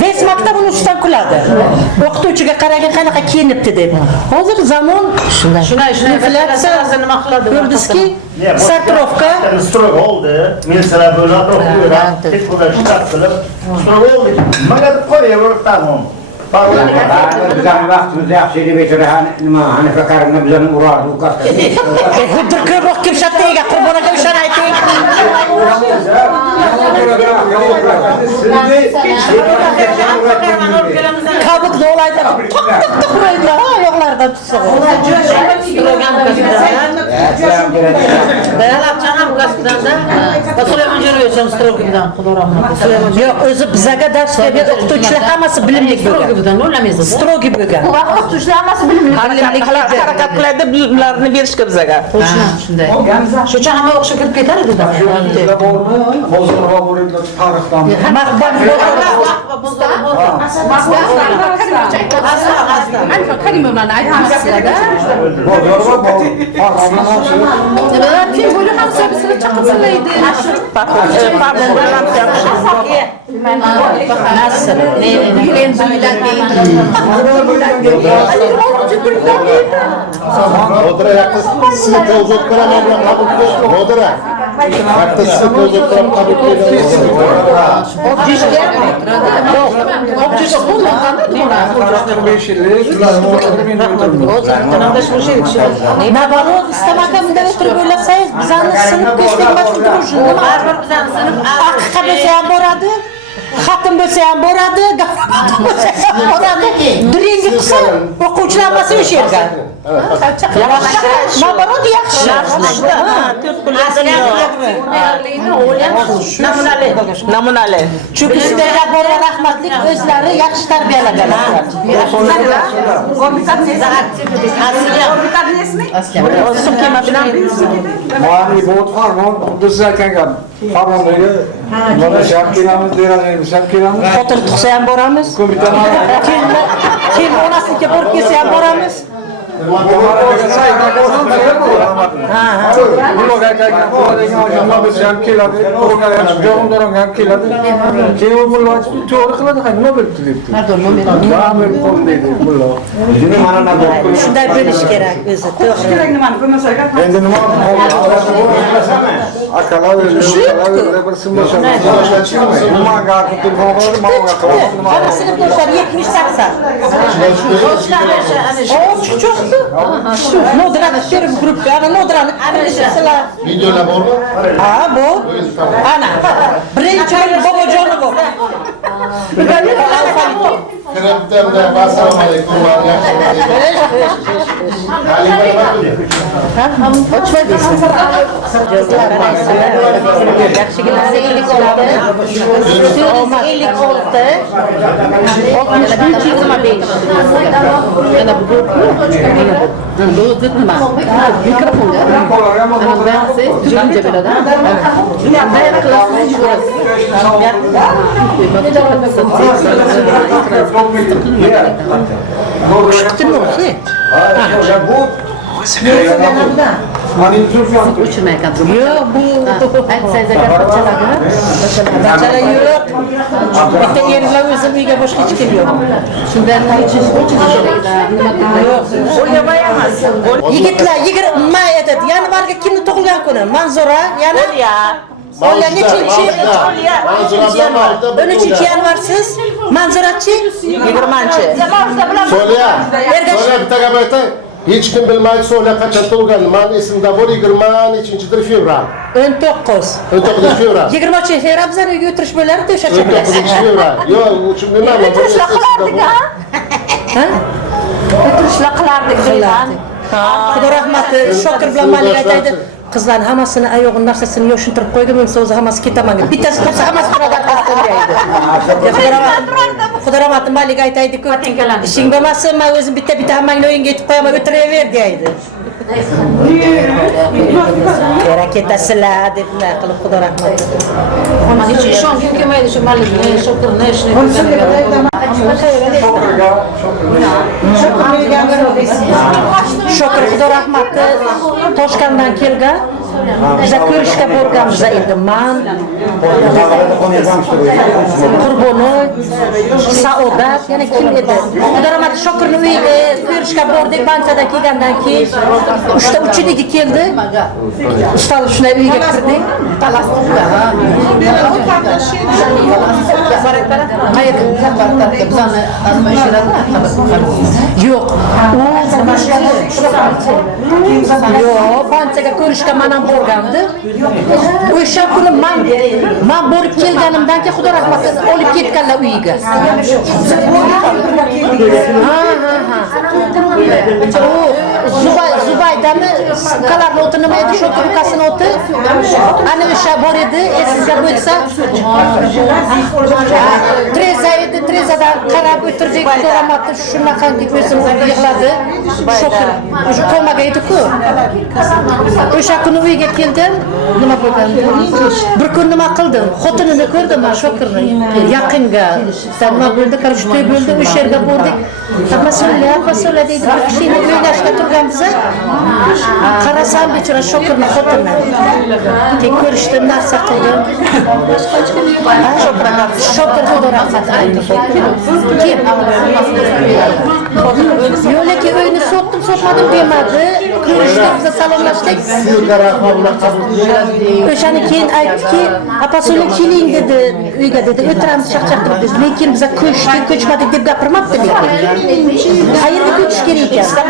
ves maktab uni ustidan kuladi. O'qituvchiga qaragin qanaqa kiyinibdi deb. Hozir zamon shunday. Inflyatsiya nima qiladi? Ko'rdingizki, sartrovka Strog oldu. Milsalar böyle okuyorlar. Tek burada şart kılıp strog oldu. Magat koyuyor tamam. Bizning vaqtimiz yaxshi edi bechora hani Karimni bizani urardi u qasdi. Xuddi ko'proq kim shattaga qurbon aka o'shani ayting. Kabuk dolaydi. Tok qo'ydilar, oyoqlaridan tutsa. Bayalab hamkasbidanda Süleyman Jerevich Strogibidan Xudo rahmat. Süleyman Yo'q, o'zi bizaga dars bergan o'qituvchilar hammasi bilimli bo'lgan. Strogibidan o'ylamaysiz. Strogi bo'lgan. O'qituvchilar hammasi bilimli. Harakat qiladi, bilimlarini berishga bizaga. Shunday. Shucha hamma o'qishga kirib ketar edi. Bizda bormi? Bozorga boradilar tarixdan. Maqbul Karimovnani aytmasizlar-da. Bozorga bor. Farqlanmoqchi. Kim bo'li ham sabisini chaqirsalaydi. Nasıl? Modra yakta sizni kozot ko'raman bilan qabul qilish. Modra. Yakta sizni kozot ko'raman qabul qilish. Nabarot istamakam deb turib o'ylasangiz, bizani sinfga istemasi turishni nima? Baribir bizani sinf aqqa bo'lsa ham boradi. Xatim bo'lsa ham boradi, gapirib bo'lsa ham boradi. Birinchi qism o'quvchilar emas o'sha yerga. Nabarot yaxshi. Namunali. Chunki sizlarga bora rahmatlik o'zlari yaxshi tarbiyalaganlar. Mani bot farmon, biz aytgan gap. Farmondagi mana shab kelamiz, derazamiz, shab kelamiz. Xotin tug'sa ham boramiz. Keyin onasiga borib kelsa ham boramiz. Shunday bo'lish kerak o'zi, to'g'ri. Endi nima akalar bir simbo'sha. Nima gapni telefon qilib, nima qilib, Mana sinfdoshlar 70-80. Nodrani ko'rib grupga, ana nodrani qilishsalar. Videolar bormi? Ha, bu. Ana. Birinchi bobojonim bor. Kiribdimda, assalomu alaykum. Yaxshigina 50. Bacalar yo'q. Bitta erlar o'zi uyga boshqa hech kim yo'q. Shundan Yigitlar 20 may aytadi. Yanvarga kimni tug'ilgan kuni? Manzura, yana Olya nechinchi? 13 yanvarsiz. Manzurachi 20-chi. So'lya. So'lya bitta gap aytay. Hech kim bilmaydi So'lya qachon tug'ilgan. Men esimda bor 23 fevral. 19. 19 fevral. 20 fevral bizlar uyga o'tirish bo'lardi o'sha chaqda. 19 fevral. Yo'q, uchun nima? O'tirishlar qilardik, ha? Ha? O'tirishlar qilardik deyman. Xudo rahmati, Shokir bilan Malik aytadi. Qizlarning hammasini oyog'ini narsasini yo'shintirib qo'ygan, men o'zi hammasi ketaman. Bittasi qolsa hammasi birodar qilsin deydi. Xudo rahmati Malik aytaydi-ku, ishing bo'lmasin, men o'zim bitta hammangni o'yinga yetib qo'yaman, o'tiraver deydi. Kerak ketasizlar deb nima qilib Xudo rahmati. Hech ishongim kelmaydi shu Malikni, Shokirni ishini. Shokir Xudo rahmati Toshkentdan kelgan. Biza ko'rishga borganmiz endi men Qurboni, Saodat, yana kim edi? Xudo rahmati Shokirning uyiga ko'rishga bordik, banchadan kelgandan keyin 3-3 keldi. Ustal shunday uyga kirdik. Yo'q. Yo'q, banchaga ko'rishga men ham borgandi. O'sha kuni men borib kelganimdan keyin Xudo rahmat olib ketganlar uyiga. Zubaydami kalarni o'ti nima edi? Sho'kir ukasini o'ti. Ana o'sha bor edi, esingizga bo'lsa. Treza edi, trezadan qarab o'tirdik, ko'ramatib shunaqangi ko'zimiz yig'ladi. Sho'kir, o'sha komaga edi-ku. O'sha kuni uyga keldim, nima bo'lgandi? Bir kun nima qildim? Xotinini ko'rdim, Sho'kirni. Yaqinga. Nima bo'ldi? Qarshitoy bo'ldi, o'sha yerga bordik. Masola deydi, bir kishini o'ylashga turganmiz. Qarasam bechora Sho'kirni xotini. Keyin ko'rishdim, narsa qildim. Sho'kir fotoğrafat aytdi. Kim? Yo'laki uyni sotmadim demadi. Ko'rishdik, biz salomlashdik. O'shani keyin aytdiki, "Apasini keling" dedi, uyga dedi, "O'tiramiz, chaqchaqtirib" dedi. Lekin biz ko'chmadik deb gapirmabdi lekin. Qayerga ko'chish kerak ekan?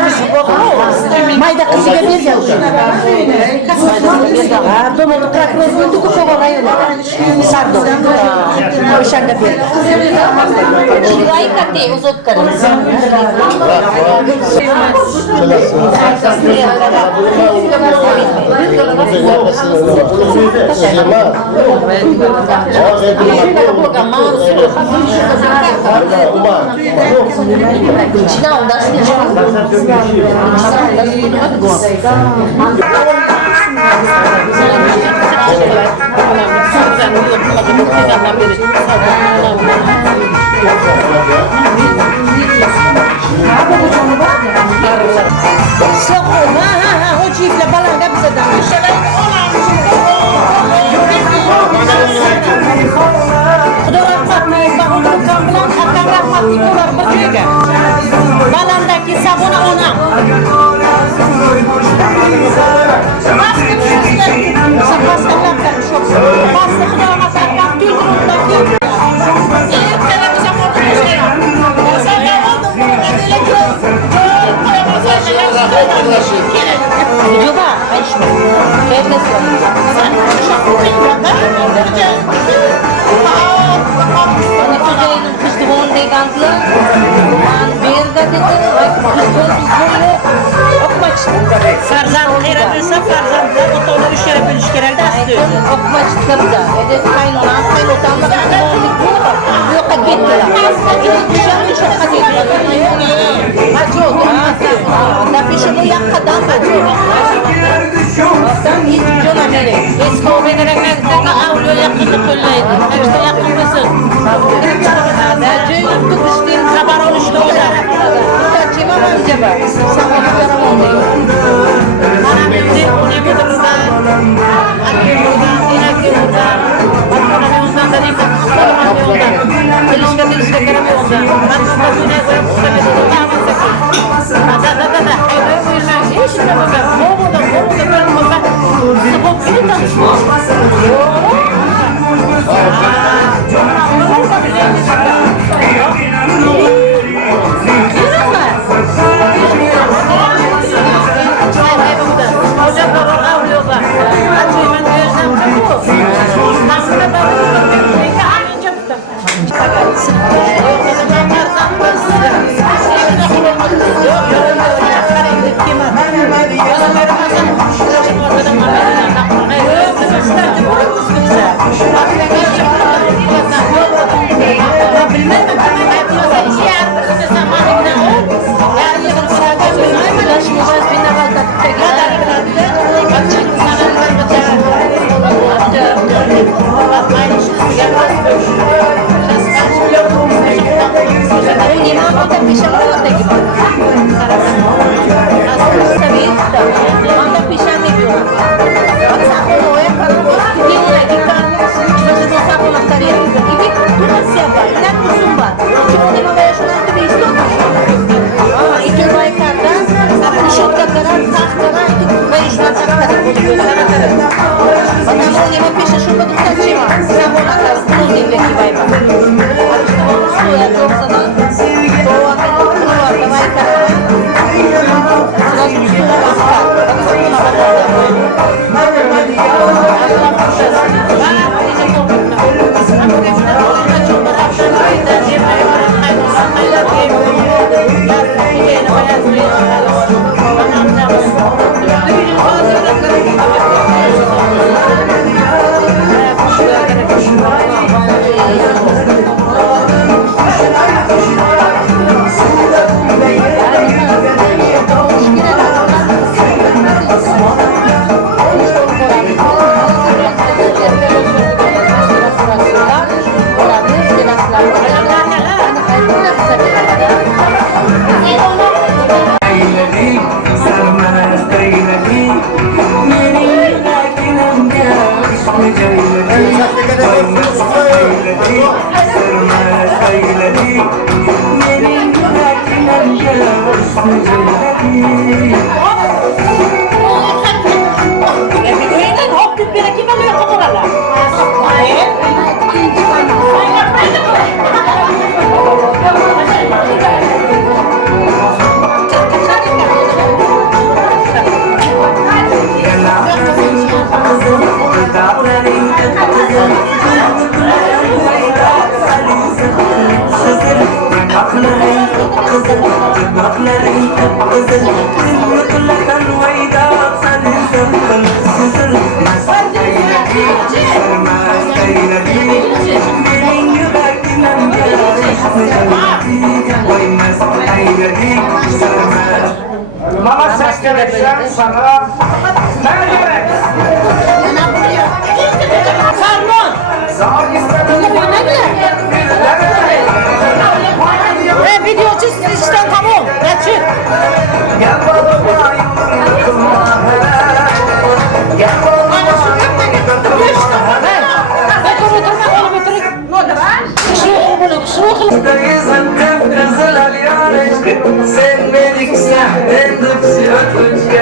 Mayda qiziga bergan. Ha, do'mon prokuror bo'ldi, Ko'pova rayonida. Sardo. O'shanga berdi. Shivay kate o'zib qildi. Balandaki sabuna onam. Coba, Farzand qerabilsa farzandlar ota-ona ish yere bo'lish kerak da asli. O'qimachlikda edi qaynonam, qaynotamlar qonlik bu yo'qqa ketdilar. Endi shunaqa dedilar. Napisha bu yoqqadan Tam hiç cana mere. Eski o benerekler sana avlıyor yakını kollaydı. İşte yakın mısın? Ceylan tutuştuğun haber oluştu o da. Kaçıma mı acaba? Sana bir yaram olmuyor. Bana bir ne burada? Akı burada, inakı burada. Bakana bir uzman da değil. Sarıman bir ondan. Delişke kerem bir ondan. Bakın basına koyup kusura bir ondan. Da. Hayır buyurmayın. Hiç ne bakar. Moğulda böyle bakar. Sıkıp beni tanışmaz. Thank you. Hop bir bire kim alıyor kamerala? Mama ses gereksen sana ne gerek? Sarmon. Videocu işten tamam. Geçin. Gel baba yoluma gel baba sen meliksen ben de psikolojik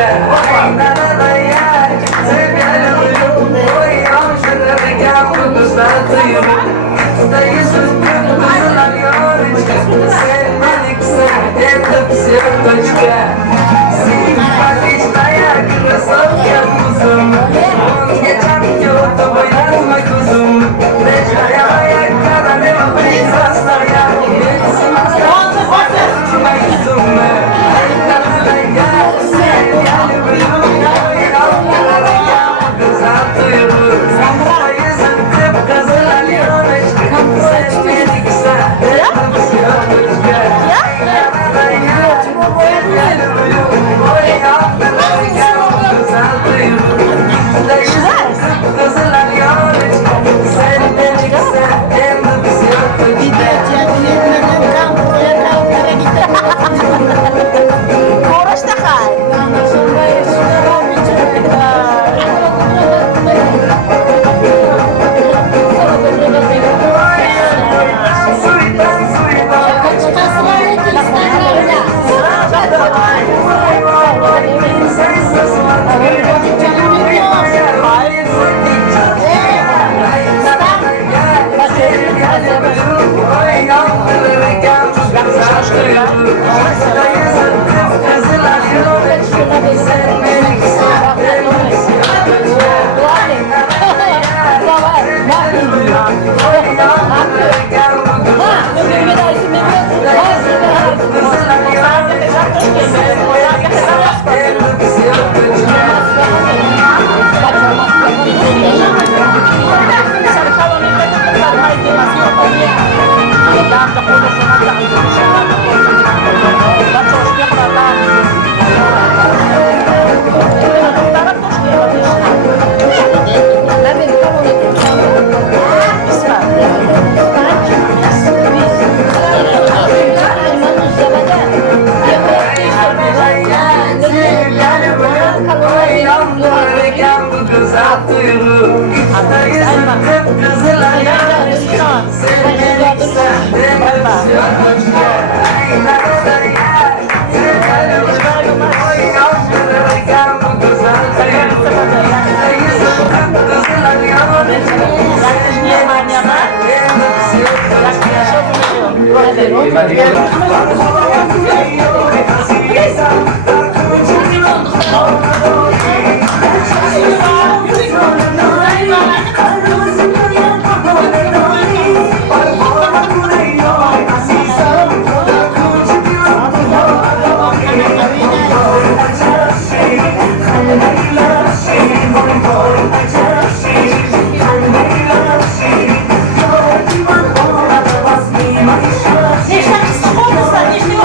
Jeszcze tak spokojnie,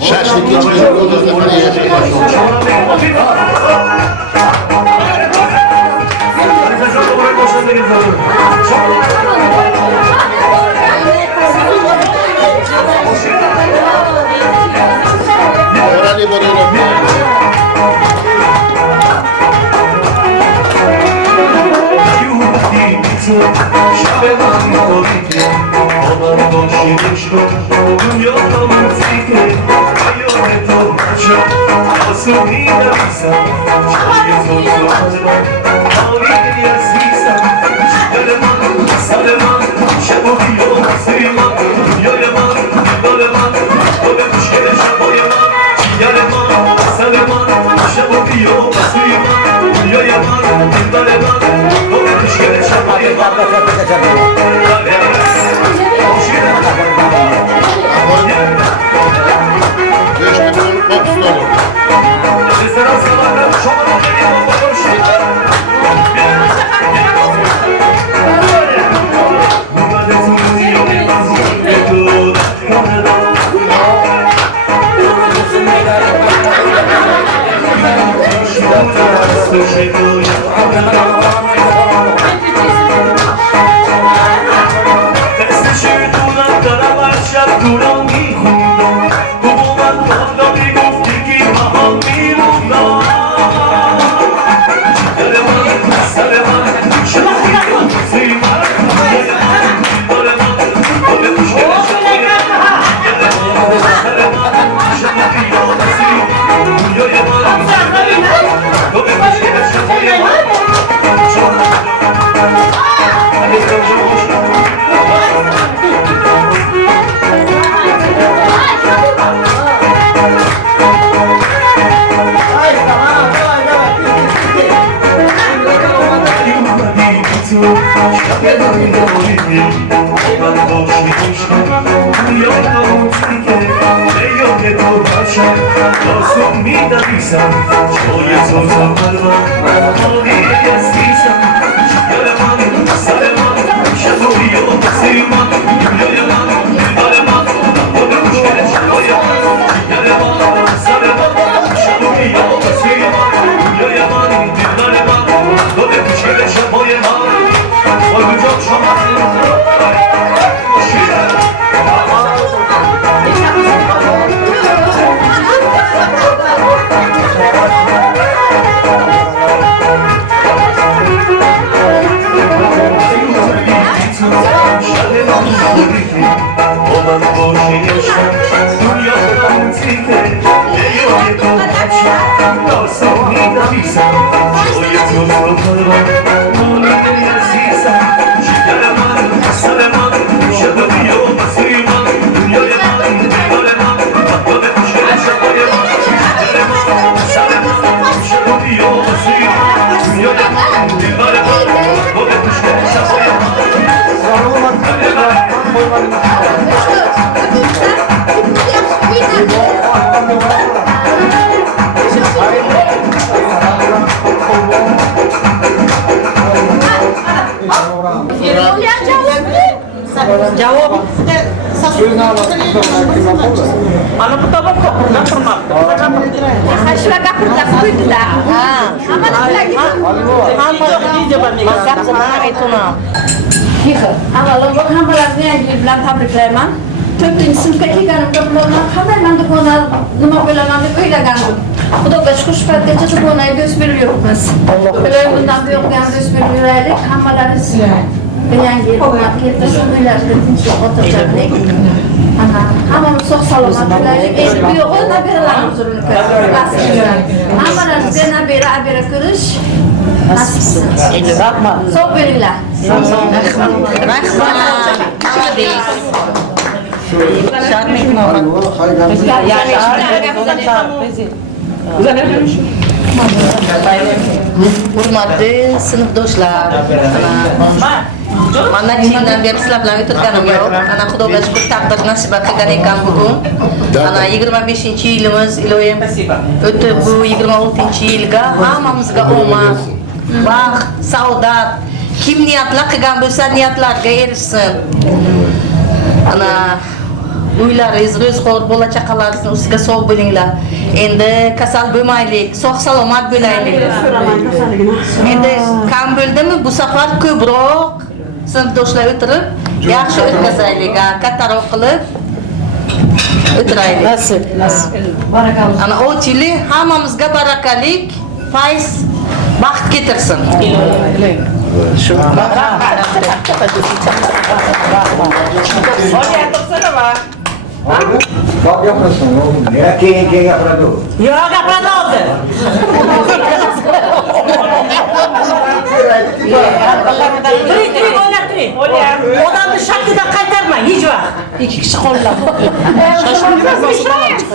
Şaşlık geçmiş olduğunuzda Hurmatli sinfdoshlar, Mana Çin'den beri sizlar bilan o'tirganim yo'q. Ana Xudoga shukr taqdir nasibat qilgan ekan bugun. Ana 25-yilimiz iloyim o'tib bu 26-yilga hammamizga omad, baxt, saodat, kim niyatlar qilgan bo'lsa niyatlarga erishsin. Ana uylaringiz ro'zg'or bola chaqalaringizni ustiga sog' bo'linglar. Endi kasal bo'lmaylik, sog' salomat bo'laylik. Endi kam bo'ldimi bu safar ko'proq sinfdoshlar o'tirib yaxshi o'tkazaylik, kattaroq qilib o'tiraylik. Nasib. Ana ochili hammamizga barakalik, fayz, baxt keltirsin. Bak yapmasın oğlum. Ya keyin yapıldı. Yo'q, gapiradi hozir. Turing, o'ylab turing. Odamni shaklidan qaytarmang, hech vaqt. Ikki kishi qo'llab.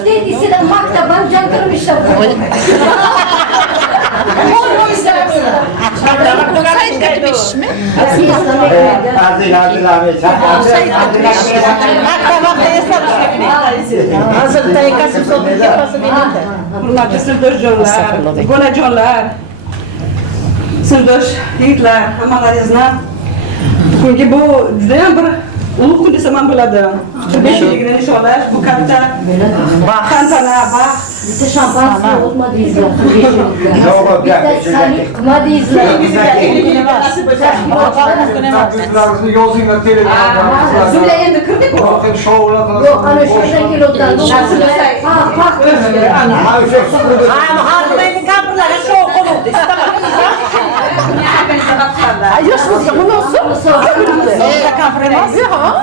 Dedisidan maktabdan jon kirmishlar. Hozir tayqasib so'tib ketmasin endi. Hurmatli sinfdoshlar, bonajonlar, sinfdosh yigitlar, hammalaringizni bugungi bu juda ham bir ulug' kun desam ham bo'ladi. 45-yilligini nishonlash bu katta tantana, baxt. Bitta shampansiya o'tmadingizlar. Bitta salik qilmadingizlar. Yozinglar telefonda. Sizlar endi kirdik-ku. Yo'q, ana shu yerdan kelayotgan. Harmayni kampirlarga shu qo'ldi. Yo'q, bu nasıl? Kampir emas.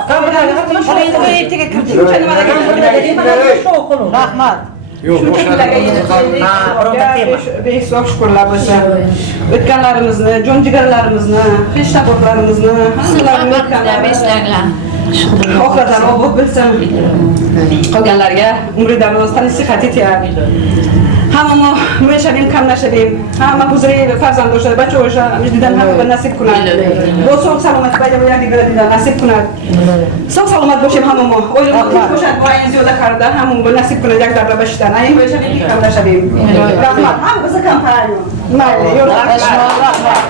Kampirlarga endi ertaga kirdik. O'sha nimalarga kirdik? Shu qo'ldi. Rahmat. Yo'q, Bek shukurlar bo'lsin. O'tganlarimizni, jon jigarlarimizni, hech taborlarimizni, hammalarini o'tganlarimizni oxiratan obod bo'lsin. Qolganlarga umri daroz nasihat etyapti. Hamma mushabim kamlashadim. Hamma huzuri farzandoshlar, bacho'sha mijdidan hamma nasib qiladi. Bu sog' salomat bayda bo'laydigan nasib qiladi. Sog' salomat bo'lishim hamma. O'ylayman, o'sha boyingiz yo'lda qarda hamma nasib qiladi yakdabra bashdan. Ayni mushabim kamlashadim. Rahmat. Hamma bizni kompaniya. Mayli, yo'q. Rahmat.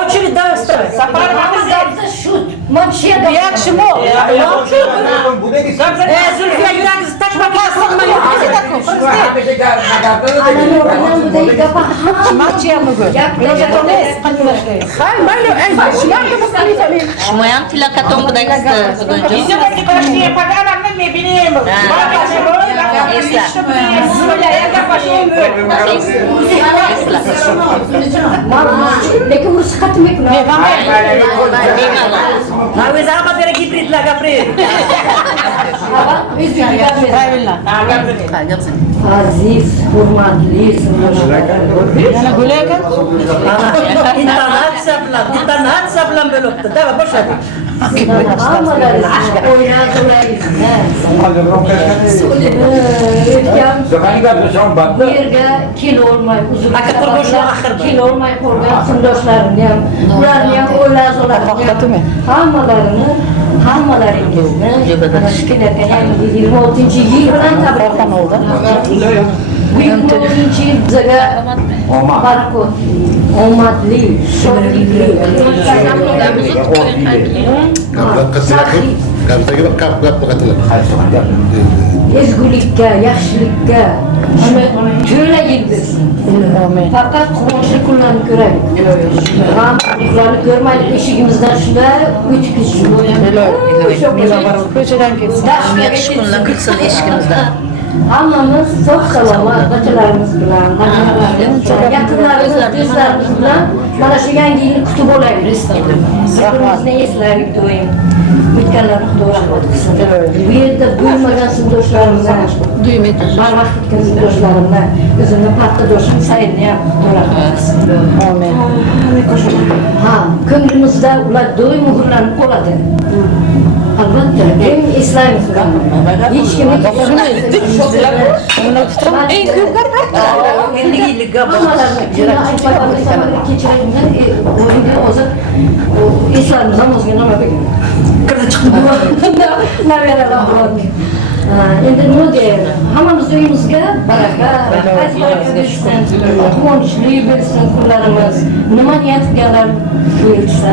Очередь давай стой. Yaxshi mo. Zulfiya yuragingizni tashbaqqa solmang. Шмоям филакатом будагизди Lekin bu sıkıntı mı? Abi zaman beri gibritler gapri. Aziz, hurmatli sinfdoshlar. Yana gülekan. İnternet bilan bo'libdi. Dava boshadi. Yerga kelolmay, kelolmay qolgan sinfdoshlarimni ham, ularni ham o'ylab hammalaringizni kelayotgan 26-yil bilan tabriklayman. Bu 26-yil bizga barakot, omadli, shodlikli, ezgulikka, yaxshilikka to'la yil bersin. Faqat quvonchli kunlarni ko'raylik. G'amlarni ko'rmaylik, eshigimizdan shunday o'tkazishsin. Ko'chadan ketsin. yaxshi kunlar kirsin eshigimizdan. Hammamiz sog' salomat, bolalarimiz bilan, yaqinlarimiz do'stlarimiz bilan mana shu yangi yilni kutib olaylik. Birbirimizni eslaylik doim. O'tganlarni Xudo rahmat qilsin. Bu yerda bo'lmagan sinfdoshlarimni, barvaqt o'tgan sinfdoshlarimni, o'zimni paxtadoshim Saidni ham Xudo rahmat qilsin. Amin. Ha, ko'nglimizda ular doim muhrlanib qoladi. Albatta, eng eslaymiz ularni. Hech kimni eslarimiz ham o'zga nima begim. Kirdi chiqdi bu. Navaralar bo'ladi. Endi nima deyman? Hammamiz uyimizga baraka, quvonchli bo'lsin kunlarimiz. Nima niyat qilganlar bo'lsa,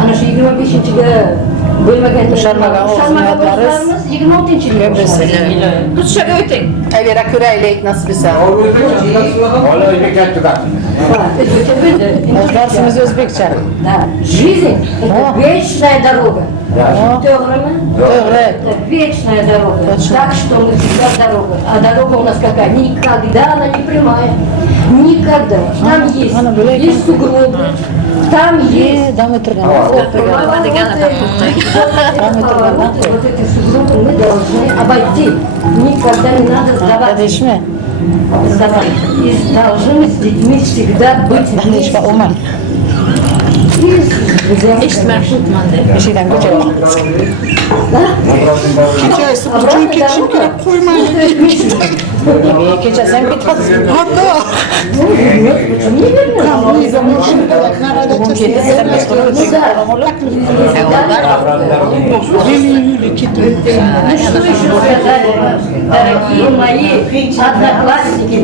ana shu 25-ga bo'lmagan ushalmaganlarimiz 26-yilga bo'lsin. Kutishga o'ting. Ayvera ko'raylik nasib etsa. Ola o'zbekcha tugat. Darsimiz o'zbekcha. Жизнь – это вечная дорога. To'g'rimi? To'g'ri. Вечная дорога. Так что мы всегда дорога. А дорога у нас какая? Никогда она не прямая. Никогда. Там есть сугробы. Там есть. Вот эти сугробы мы должны обойти. Никогда не надо сдавать. Сдавать. И должны с детьми всегда быть вместе. Kechasam ketib Дорогие мои одноклассники,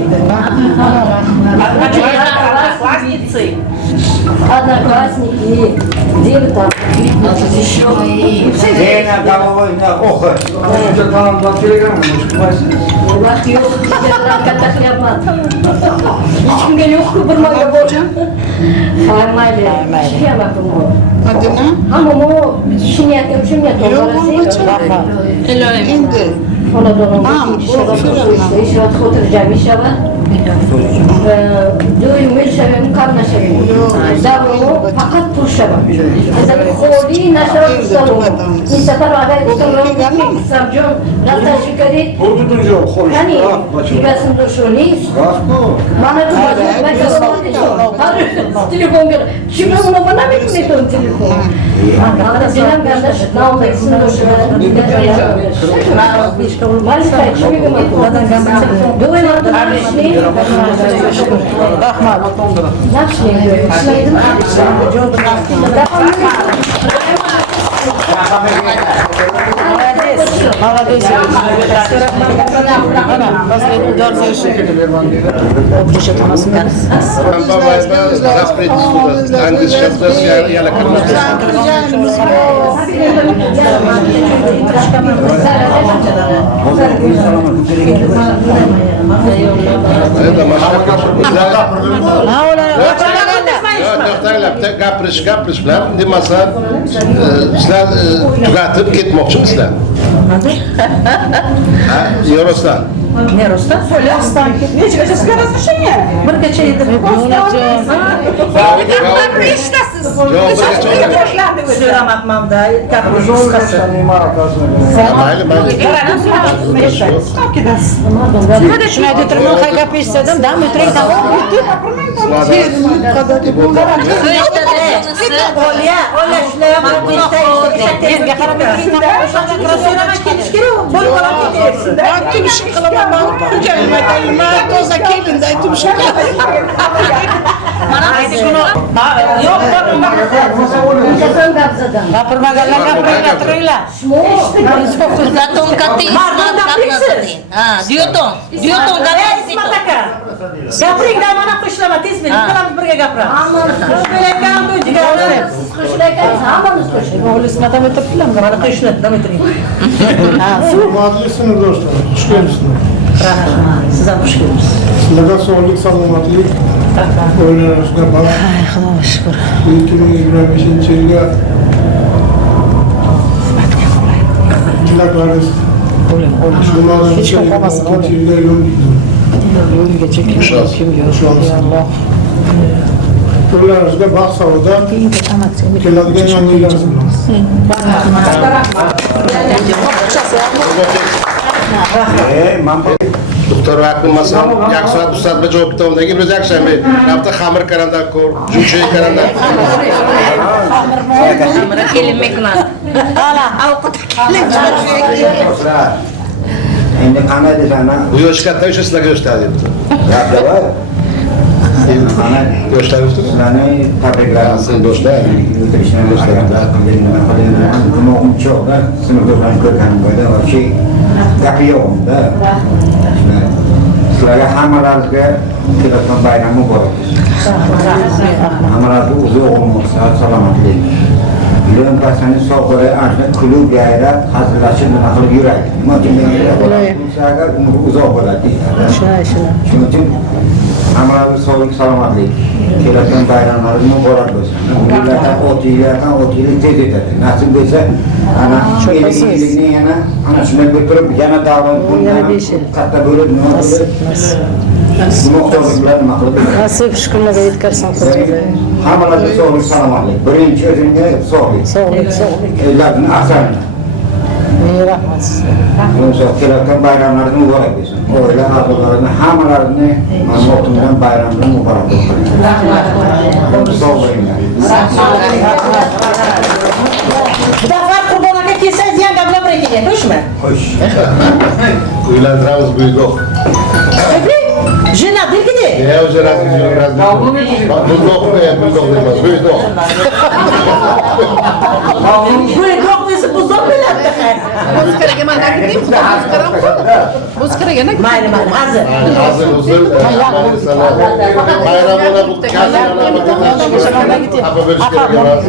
одноклассники, где вы там? Еще. Zeyna головойna oxu. Vaqt yo'q, sizlardan katta qilyapman. Hech kimga yo'q-ku bir marta bo'lgan. Mayli. Hamma shu niyatga shu niyatga endi xonadonimda xotirjam yashaman. Doim o'lishaman, qamlashaman. Davomli faqat turishaman. Xoli nashrot salon. این سفر آقای دکتر سمجون نتاشی کردید. یعنی دیگرشون دوشو نیست. من تو بازم تلفن کرد. چیکار کنم من نمیتونم تلفن. من دیدم گردش نام بکسون دوشو من بیشتر مالی کاری چی میگم دوی من تو نشنی Молодец. Последний удар завершили. Обречет у нас мясо. Gapirish bilan demasa sizlar tugatib ketmoqchimisizlar? Yorostan. Nerostan? Solyastan. Nechgacha sizga разрешение? Birgacha edi. So'ramabman-da, gapimiz qisqasi. Mayli. Shuni aytib turman, qay gap eshitsadim, dam o'tiring, davom etib. Ola shular yerga qarab o'tiring. So'ramay ketish kerak. Bo'lib olib ketaversin-da. Tumshik qilaman. Xo'jayin aytaymi? Toza kelindi, tumshik qilaman. Mana shuni yo'q, gapirmaganlar gapirmay turinglar. Затон коты Дьютон gapiringda mana qo'shilaman tez ikkalamiz birga gapiramiz. Hammamiz qo'shilamiz. Olismadan o'tiribdilar, mana qo'shiladi, nima o'tiring. Hurmatli sinfdoshlar, xush kelibsizlar. Rahmat, siz ham xush kelibsiz. Sizlarga sog'lik, salomatlik, o'ylanishga baxt. Xudoga shukr. 2025-yilga tilaklarimiz hech kim qolmasin. Yo'ligacha kim yo'q. Ularga baxt savodat keladigan yangi yillar Doktor Vakil masalan, yak soat ustad bir javob kitabındagi biz yakshanbe, hafta xamir karanda ko'r, junchoy karanda. Xamirga kelinmek bilan. Hala, ovqat Endi qanday desana? Bu yosh katta, o'sha sizlarga yoshlar debdi. Gaplar. Yoshlar debdi. Sizlarni tabriklarim. Sen yoshlar. Cho'g'da sinfdoshlarni ko'rganim bo'yda вообще gapi yo'qda. Sizlarga hammalaringizga kelayotgan bayram muborak bo'lsin. Hammalaringizga uzoq umr, salomatlik. Bilen pasani sog'lay ashna kulib gayrat hazillashib nima qilib yuradi. Nima uchun sizlarga umr uzoq bo'ladi. Shuning uchun hammalaringizga sog'lik, salomatlik. Kelayotgan bayramlaringiz muborak bo'lsin. Millatdan 30 yil tez etadi. Nasib bo'lsa ana shu yillikni yana ana shunday bitirib yana davom katta bo'lib nima bo'ladi? Muhtojliklar nima qilib? Nasib shukrlarga yetkazsin. Hammalarga sog'lik, salomatlik. Birinchi o'zingga sog'lik. Sog'lik. Ellarning asarni. Rahmat. O'sha kelayotgan bayramlaringiz muborak bo'lsin. Oila a'zolarini hammalarini ma'lumot bilan bayram bilan muborak bo'lsin. Sog' bo'linglar. Bu defa Qurbon aka kelsangiz ham gaplab keling, xo'shmi? Xo'sh. Uylantiramiz buygoh. Jena belgide. Ya o'sha rasmiy buygoh emas, buygoh. Buygoh desa buzoq bo'ladi. Muzkaraga mana aytdim, muzkaraga Mayli, hozir. Hozir bayram ona bu apa berish kerak emas.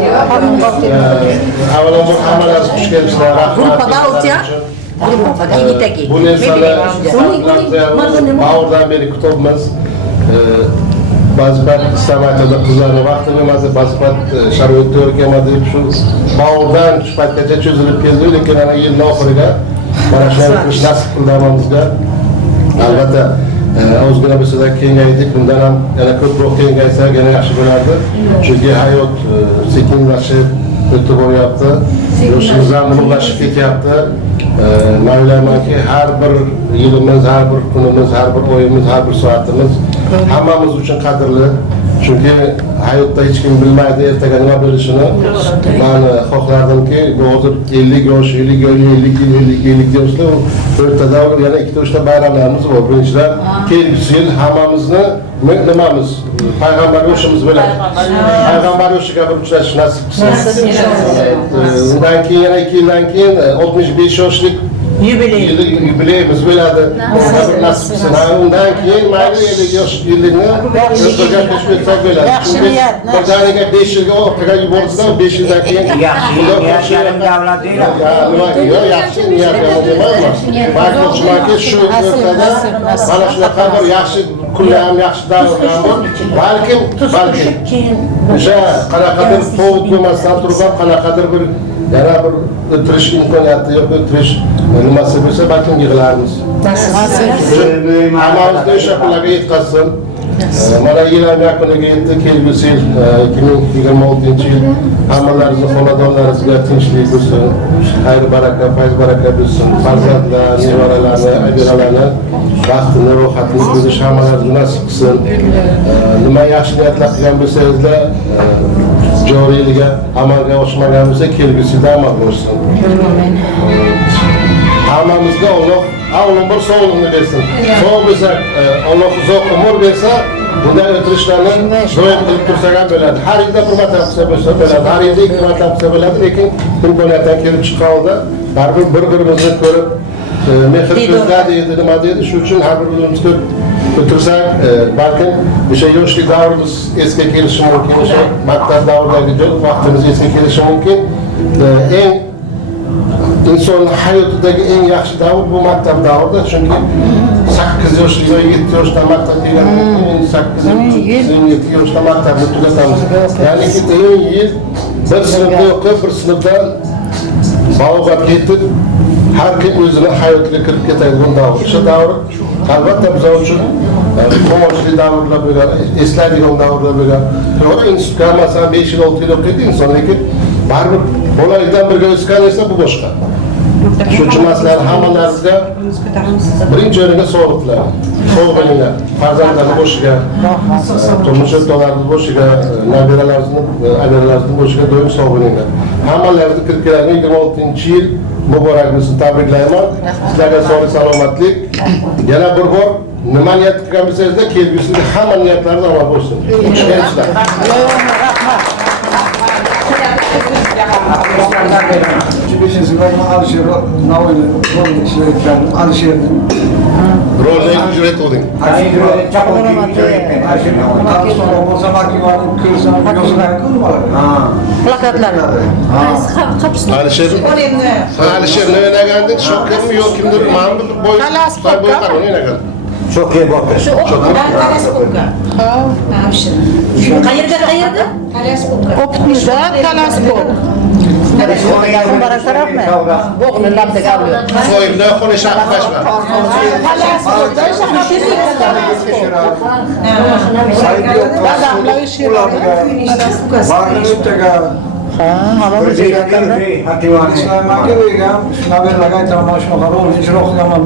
Avvalambor hammalari xush kelibsizlar. Gruppada o'tya. Gruppada yigitaki. Bu narsalar ba'ordan beri kutibmiz. Ba'zi payt istamaydi qizlarni vaqtini emas, ba'zi payt sharoitda o'rganmadi deb shu ba'ordan shu paytgacha cho'zilib keldi, lekin ana yilning oxiriga mana shunday qilish nasib qildi hammamizga. Albatta ozgina bo'lsa-da kengaydik, bundan ham yana ko'proq kengaysak yana yaxshi bo'lardi. Chunki hayot sekinlashib o'tib boryapti, yoshimiz ham ulug'lashib ketyapti. Men o'ylaymanki, har bir yilimiz, har bir kunimiz, har bir oyimiz, har bir soatimiz hammamiz uchun qadrli. Chunki hayotda hech kim bilmaydi ertaga nima bo'lishini. Men xohlardimki, bu hozir 50 yosh, 50 yoshda o'rtada yana ikkita uchta bayramlarimiz bor. Birinchidan kelgusi yil hammamizni nimamiz payg'ambar yoshimiz bo'ladi. Payg'ambar yoshiga bir uchrashish nasib qilsin. Undan keyin yana 2 yildan keyin 65 yoshlik yubileyimiz bo'ladi. Nasib qilsin. Undan keyin mayli 50 yosh yillikni o'rtaga tashkilotlar bo'ladi. Birdaniga 5 yilga orqaga yuborsa 5 yildan keyin Yaxshi davlat deydi. Yo'q, yaxshi niyat emas. Balki shu o'rtada mana shunaqa bir yaxshi kunlar ham yaxshi davrlar bor. Balkim o'sha qanaqadir povod bo'lmasdan turib qanaqadir bir yana bir o'tirish imkoniyati yo'q, o'tirish nimasi bo'lsa balkim yig'larmiz. Hammamizda o'sha kunlarga yetkazsin. Mana yil ham yakuniga yetdi, kelgusi yil 2026-yil hammalaringizni xonadonlaringizga tinchlik bo'lsin, xayr baraka, fayz baraka bo'lsin, farzandlar, nevaralarni, abiralarni baxtini, rohatini ko'rish hammalaringizga nasib qilsin. Nima yaxshi niyatlar qilgan bo'lsangizlar, joriy yilga amalga oshmagan bo'lsa, kelgusi yilda amalga oshsin. Hammamizga Alloh avvalambor sog'liqni bersin. Sog' bo'lsak, Alloh uzoq umr bersa, bunday o'tirishlarni doim qilib tursak ham bo'ladi. Har yilda bir marta qilsa bo'ladi, har yilda 2 marta qilsa bo'ladi, lekin imkoniyatdan kelib chiqqanda baribir bir-birimizni ko'rib, mehr ko'zda deydi, nima deydi, shu uchun har birimizni o'tirsak, balkim o'sha yoshlik davrimiz esga kelishi mumkin, o'sha maktab davridagi vaqtimiz esga kelishi mumkin. Eng inson hayotidagi eng yaxshi davr bu maktab davrida, chunki 8 yoshli yoki 7 yoshda maktabga kelgandan 8-7 yoshda maktabni tugatamiz. Ya'ni eng yil bir sinfda o'qib, bir sinfdan balogatga yetib, har kim o'zini hayotiga kirib ketadigan davr. O'sha davr albatta biz uchun quvonchli davrlar bo'lgan, eslaydigan davrlar bo'lgan. To'g'ri, institutga masalan 5 yil 6 yil o'qiydi inson, lekin baribir bolalikdan birga o'sgan esa bu boshqa. Shuning uchun masalan hammalarimizga birinchi o'ringa sog'liq tilayman. Sog' bo'linglar, farzandlarni boshiga, turmush o'rtoqlarini boshiga, nabiralarimizning boshiga doim sog' bo'linglar. Hammalaringizni kirib keladigan 26-yil muborak bo'lsin, tabriklayman. Sizlarga sog'lik, salomatlik. Yana bir bor nima niyat qilgan bo'lsangizda kelgusida hamma niyatlaringiz amal bo'lsin. Xushxayrlar. Alisher Navoiyni rolini ijro etgan Alisherni rolni ijro etding. Plakatlar. Alisher ne oynaganding? Shokirmi yo kimdir? Mana bir bo'y o'ynagan. Shokir Botir. Qayerda? Optimizda Talaspor. Soyimda xona shaharlashma.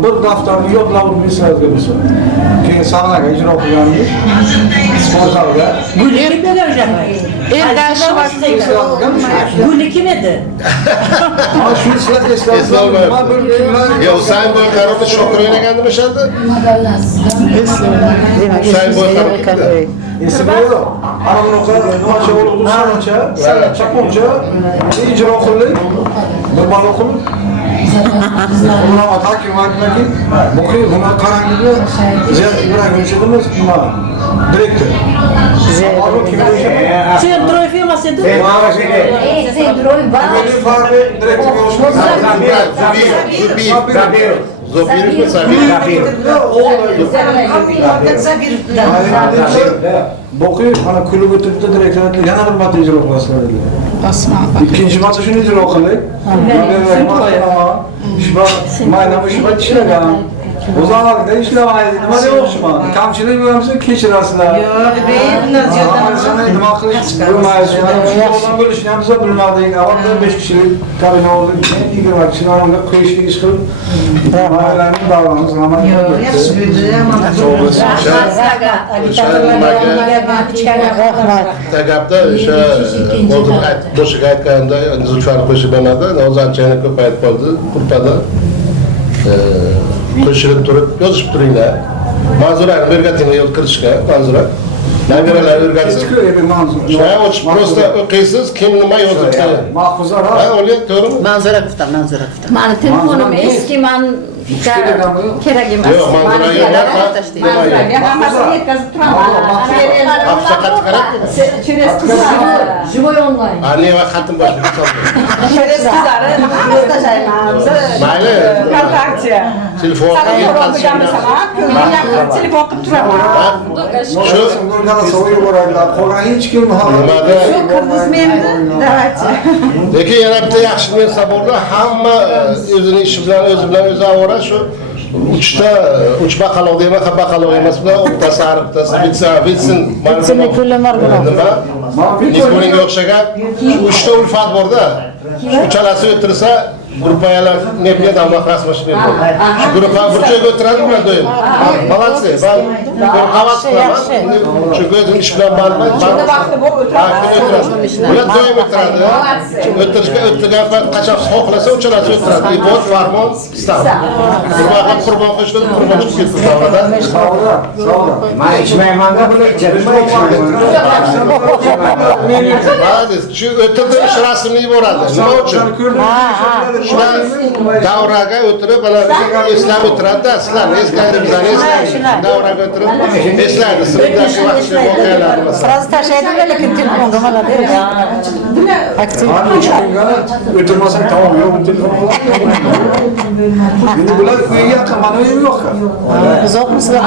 bir daftarni yodlab bilsangizga bo'lsa. Keyin sahnaga ijro qilganmiz. Sportzalga. Guli kim edi? Shu sizlar eslolmayapti. Yo, Husayn Boyqarovni Shokir o'ynagandimi o'shanda? Husayn Boyqarov. Esimda yo'q. Ana bunaqa nimacha bo'lib tursa, chaponcha ijro qildik. Bir balo qilib. Ular atakim aytmaki, bu buni qarangizda Ziyad Ibrahimovich edimiz, nima? Direktor. Sen Troy firması edi? Sen Troy bana. Zobirov mi Bokuy, ana kulüp ötüpte direktörlükte yana bir batı icra olasılar dedi. İkinci batı şunu icra okuduk. Maynamış batı işlegan. O zaman da işlemaydı. Nima de okşuma. Kamçılık görmüşsün keçirasılar. Ama sana nima kılıç bulmayız. Oradan böyle işlemimize bulmadık. Avakta 5 kişilik kabine oldu. 20 kişinin arasında kıyışlı iş kılıp mahallenin davranız. Yaxshi bo'ldi, mana Tagabda o'sha qo'shiq aytganda Zulfar qo'shib bermadi, nozanchani ko'p aytib qoldi, qurtada. Qo'shilib turib, yozishib turinglar. Manzurani o'rgatinglar yo'l kirishga, manzura. Nabiralar o'rgatsin. Просто o'qiysiz, kim nima yozibdi. Mahfuzlar. Ha, o'ylab to'g'rimi? Manzura quftam. Mani telefonim eski, men kerak emas. Yo'q, manzura yo'q. Manzuraga hammasini yetkazib turaman. Faqat qarab. Через qizlar. Живой онлайн. Ani va xatim bor. Через qizlari nima tashlaymiz? Mayli. Kontaktsiya. Telefon telefon qilib turaman. Shu so'yib boradilar. Qolgan hech kim nimada? Qiz menda, давайте. Lekin yana bitta yaxshi narsa borda, hamma o'zining ishi bilan o'zi avora shu uch baqaloq deyman, baqaloq emas bular, o'ttasi ariqtasi, bitsin. Bitsinni kulli marg'ilon. Nima? Nisboninga o'xshagan uchta ulfat borda. Uchalasi o'tirsa, gruppayalar nebiga davlat rasmlashib berdi. Shu gruppa bir joyga o'tiradi ular doim. Молодцы. Ben bir havas qilaman. Çünkü o'zim ish bilan bandman. Ular doim o'tiradi. O'tirgan payt qachon xohlasa o'chalasi o'tiradi. Ibod, farmon, istab. Qurbon qo'shilib, qurbon chiqib ketdi davlatda. Sağ Men ichmaymanda bular ichadi. Молодец. Shu o'tirdi ish rasmini yuboradi. Nima uchun? Shular davraga o'tirib, eslab o'tiradi-da, sizlar eslaydi, bizlarni eslaydi. Davraga o'tirib, eslaydi, sinfdagi vaqtda voqealarni. Sразу tashlaydi, lekin telefonga молодец. Aktiv. O'tirmasam tamom, yo'q telefon. Endi bular uyga yaqin, mana uyim yo'q. Uzoqmisizlar?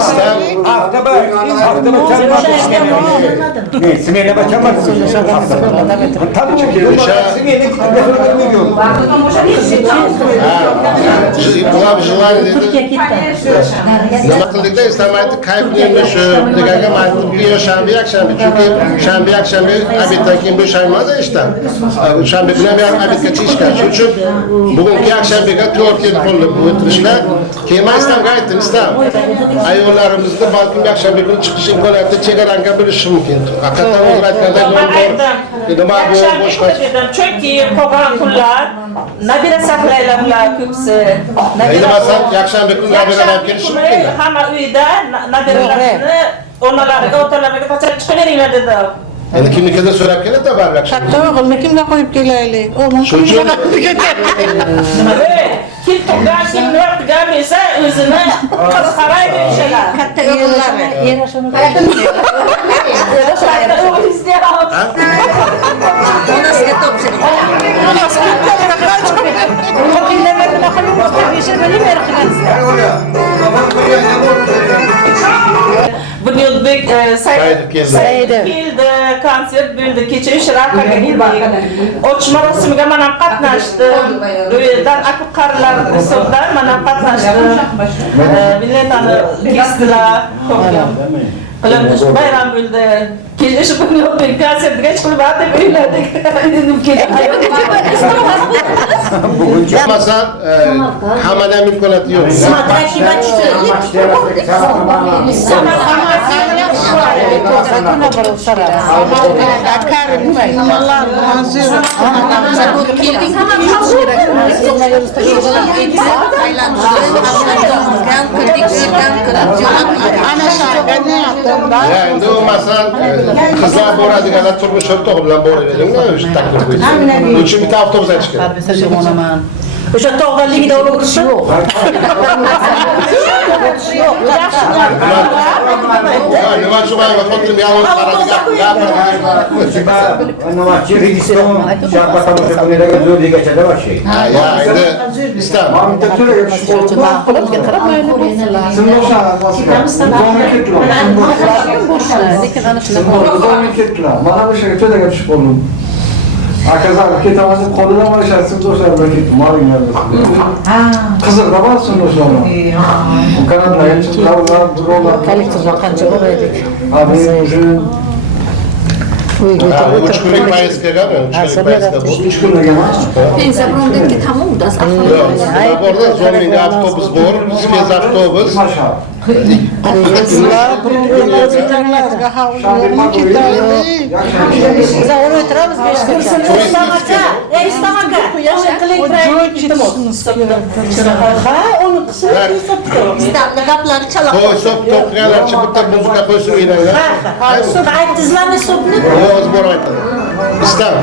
Islam Smene bakamadım. Tabii ki. Smene gidip görmüyorum. Buna bir жылар dedi. Nima qildik da istamaydi kayfni shu degaga mayli bir shanba yakshanba chunki shanba yakshanba obeddan keyin bo'shaymadi ishdan. Shanba kuni ham yarim obedga chiqishgan. Shuning uchun bugungi yakshanbaga 4 yil bo'lib o'tirishlar. Keyin men istamga aytdim, istam. Ayollarimizni balkim yakshanba kuni chiqish imkoniyati chegaranga bo'lishi mumkin. Haqiqatan o'zim aytganda nima bu boshqa. Chunki qolgan kunlar nabira saqlaylar ko'psi. Endi masalan yakshanba kuni nabira olib kelishi mumkin. Hamma uyda nabiralarni onalariga, otalariga tashab chiqaveringlar dedi. Endi kimnikidir so'rab keladi baribir yakshanba. Katta o'g'ilni kimga qo'yib kelaylik? O'g'lim Shuning uchun kim tug'gan, kim yo'qgan esa o'zini qiz qaraydi ishlar. Katta o'g'illari. Onasiga topshiring. Bunyodbek Saidov keldi, konsert bo'ldi, kecha Shirakaga keldik. Ochma rasmiga men ham qatnashdim. Ro'ydan akib qarilar hisobda men ham qatnashdim. Millatani kesdilar, qilib bayram bo'ldi. Kelish Bunyodbek konsertiga chiqib deb o'yladik. Masalan, hammada imkoniyati yo'q. Endi u masalan qizlar boradiganlar turmush o'rtog'i bilan boraveringlar, o'sha taklif qo'ysin. Uning uchun bitta avtobus aytish kerak. O'sha tog'larligida olib o'tirish yo'q. Nima shu mana xotinim yolg'iz Nima Kirgiziston sharqatamiz kunlariga zo'rligachada bor shay. Ha, ya, endi istam. Mamta to'laga tushib mana bu yerga to'laga tushib qoldim. Akazar ketamiz deb qo'lidan olishadi, simdoshlar bilan ketdim, molinglar bilan. Qiziqda bor simdoshlar. Kanadlar, chiqarlar, birovlar. Kollektivda qancha bo'laydik? Abi, o'sha Uch kunlik poyezdkaga, 3 kunlik poyezdka bu. Pensiya fondga tamom da. Borda zo'ming avtobus bor, spes avtobus. Qizlar, birovlarga havuzlarga ketaylik. Biz o'tiramiz 5 kun. Istamaka. Ha, uni qisib İstamda kapları çalak. To'y sop to'qiganlarcha bitta muzika qo'ysin o'ynanglar. Aytizlarni sopni. Yo'q, bor aytadi. İstam.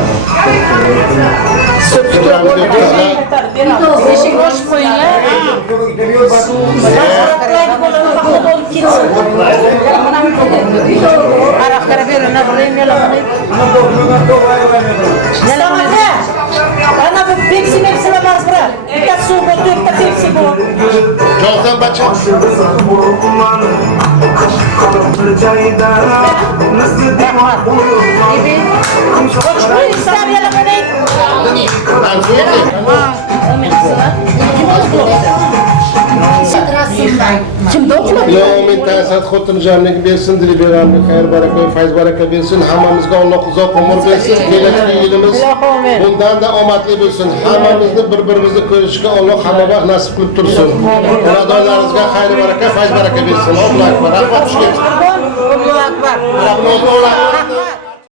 Eshik ochib qo'yinglar. Araqlara beringlar, premiyalarni. Istamaka. Ana bu Pepsi emas bura. Bitta suv bor, bitta Pepsi bor. Jonsan bacha. Kimda o'qiladi? Ilohiy ta'sir xotirjamlik bersin, dili beramlik, xayr baraka, fayz baraka bersin. Hammamizga Alloh uzoq umr bersin. Kelajak yilimiz bundan da omadli bo'lsin. Hammamizni bir-birimizni ko'rishga Alloh hamma vaqt nasib qilib tursin. Xonadonlaringizga xayr baraka, fayz baraka bersin. Allohu akbar. Rahmat tushgan. Allohu akbar. Allohu akbar.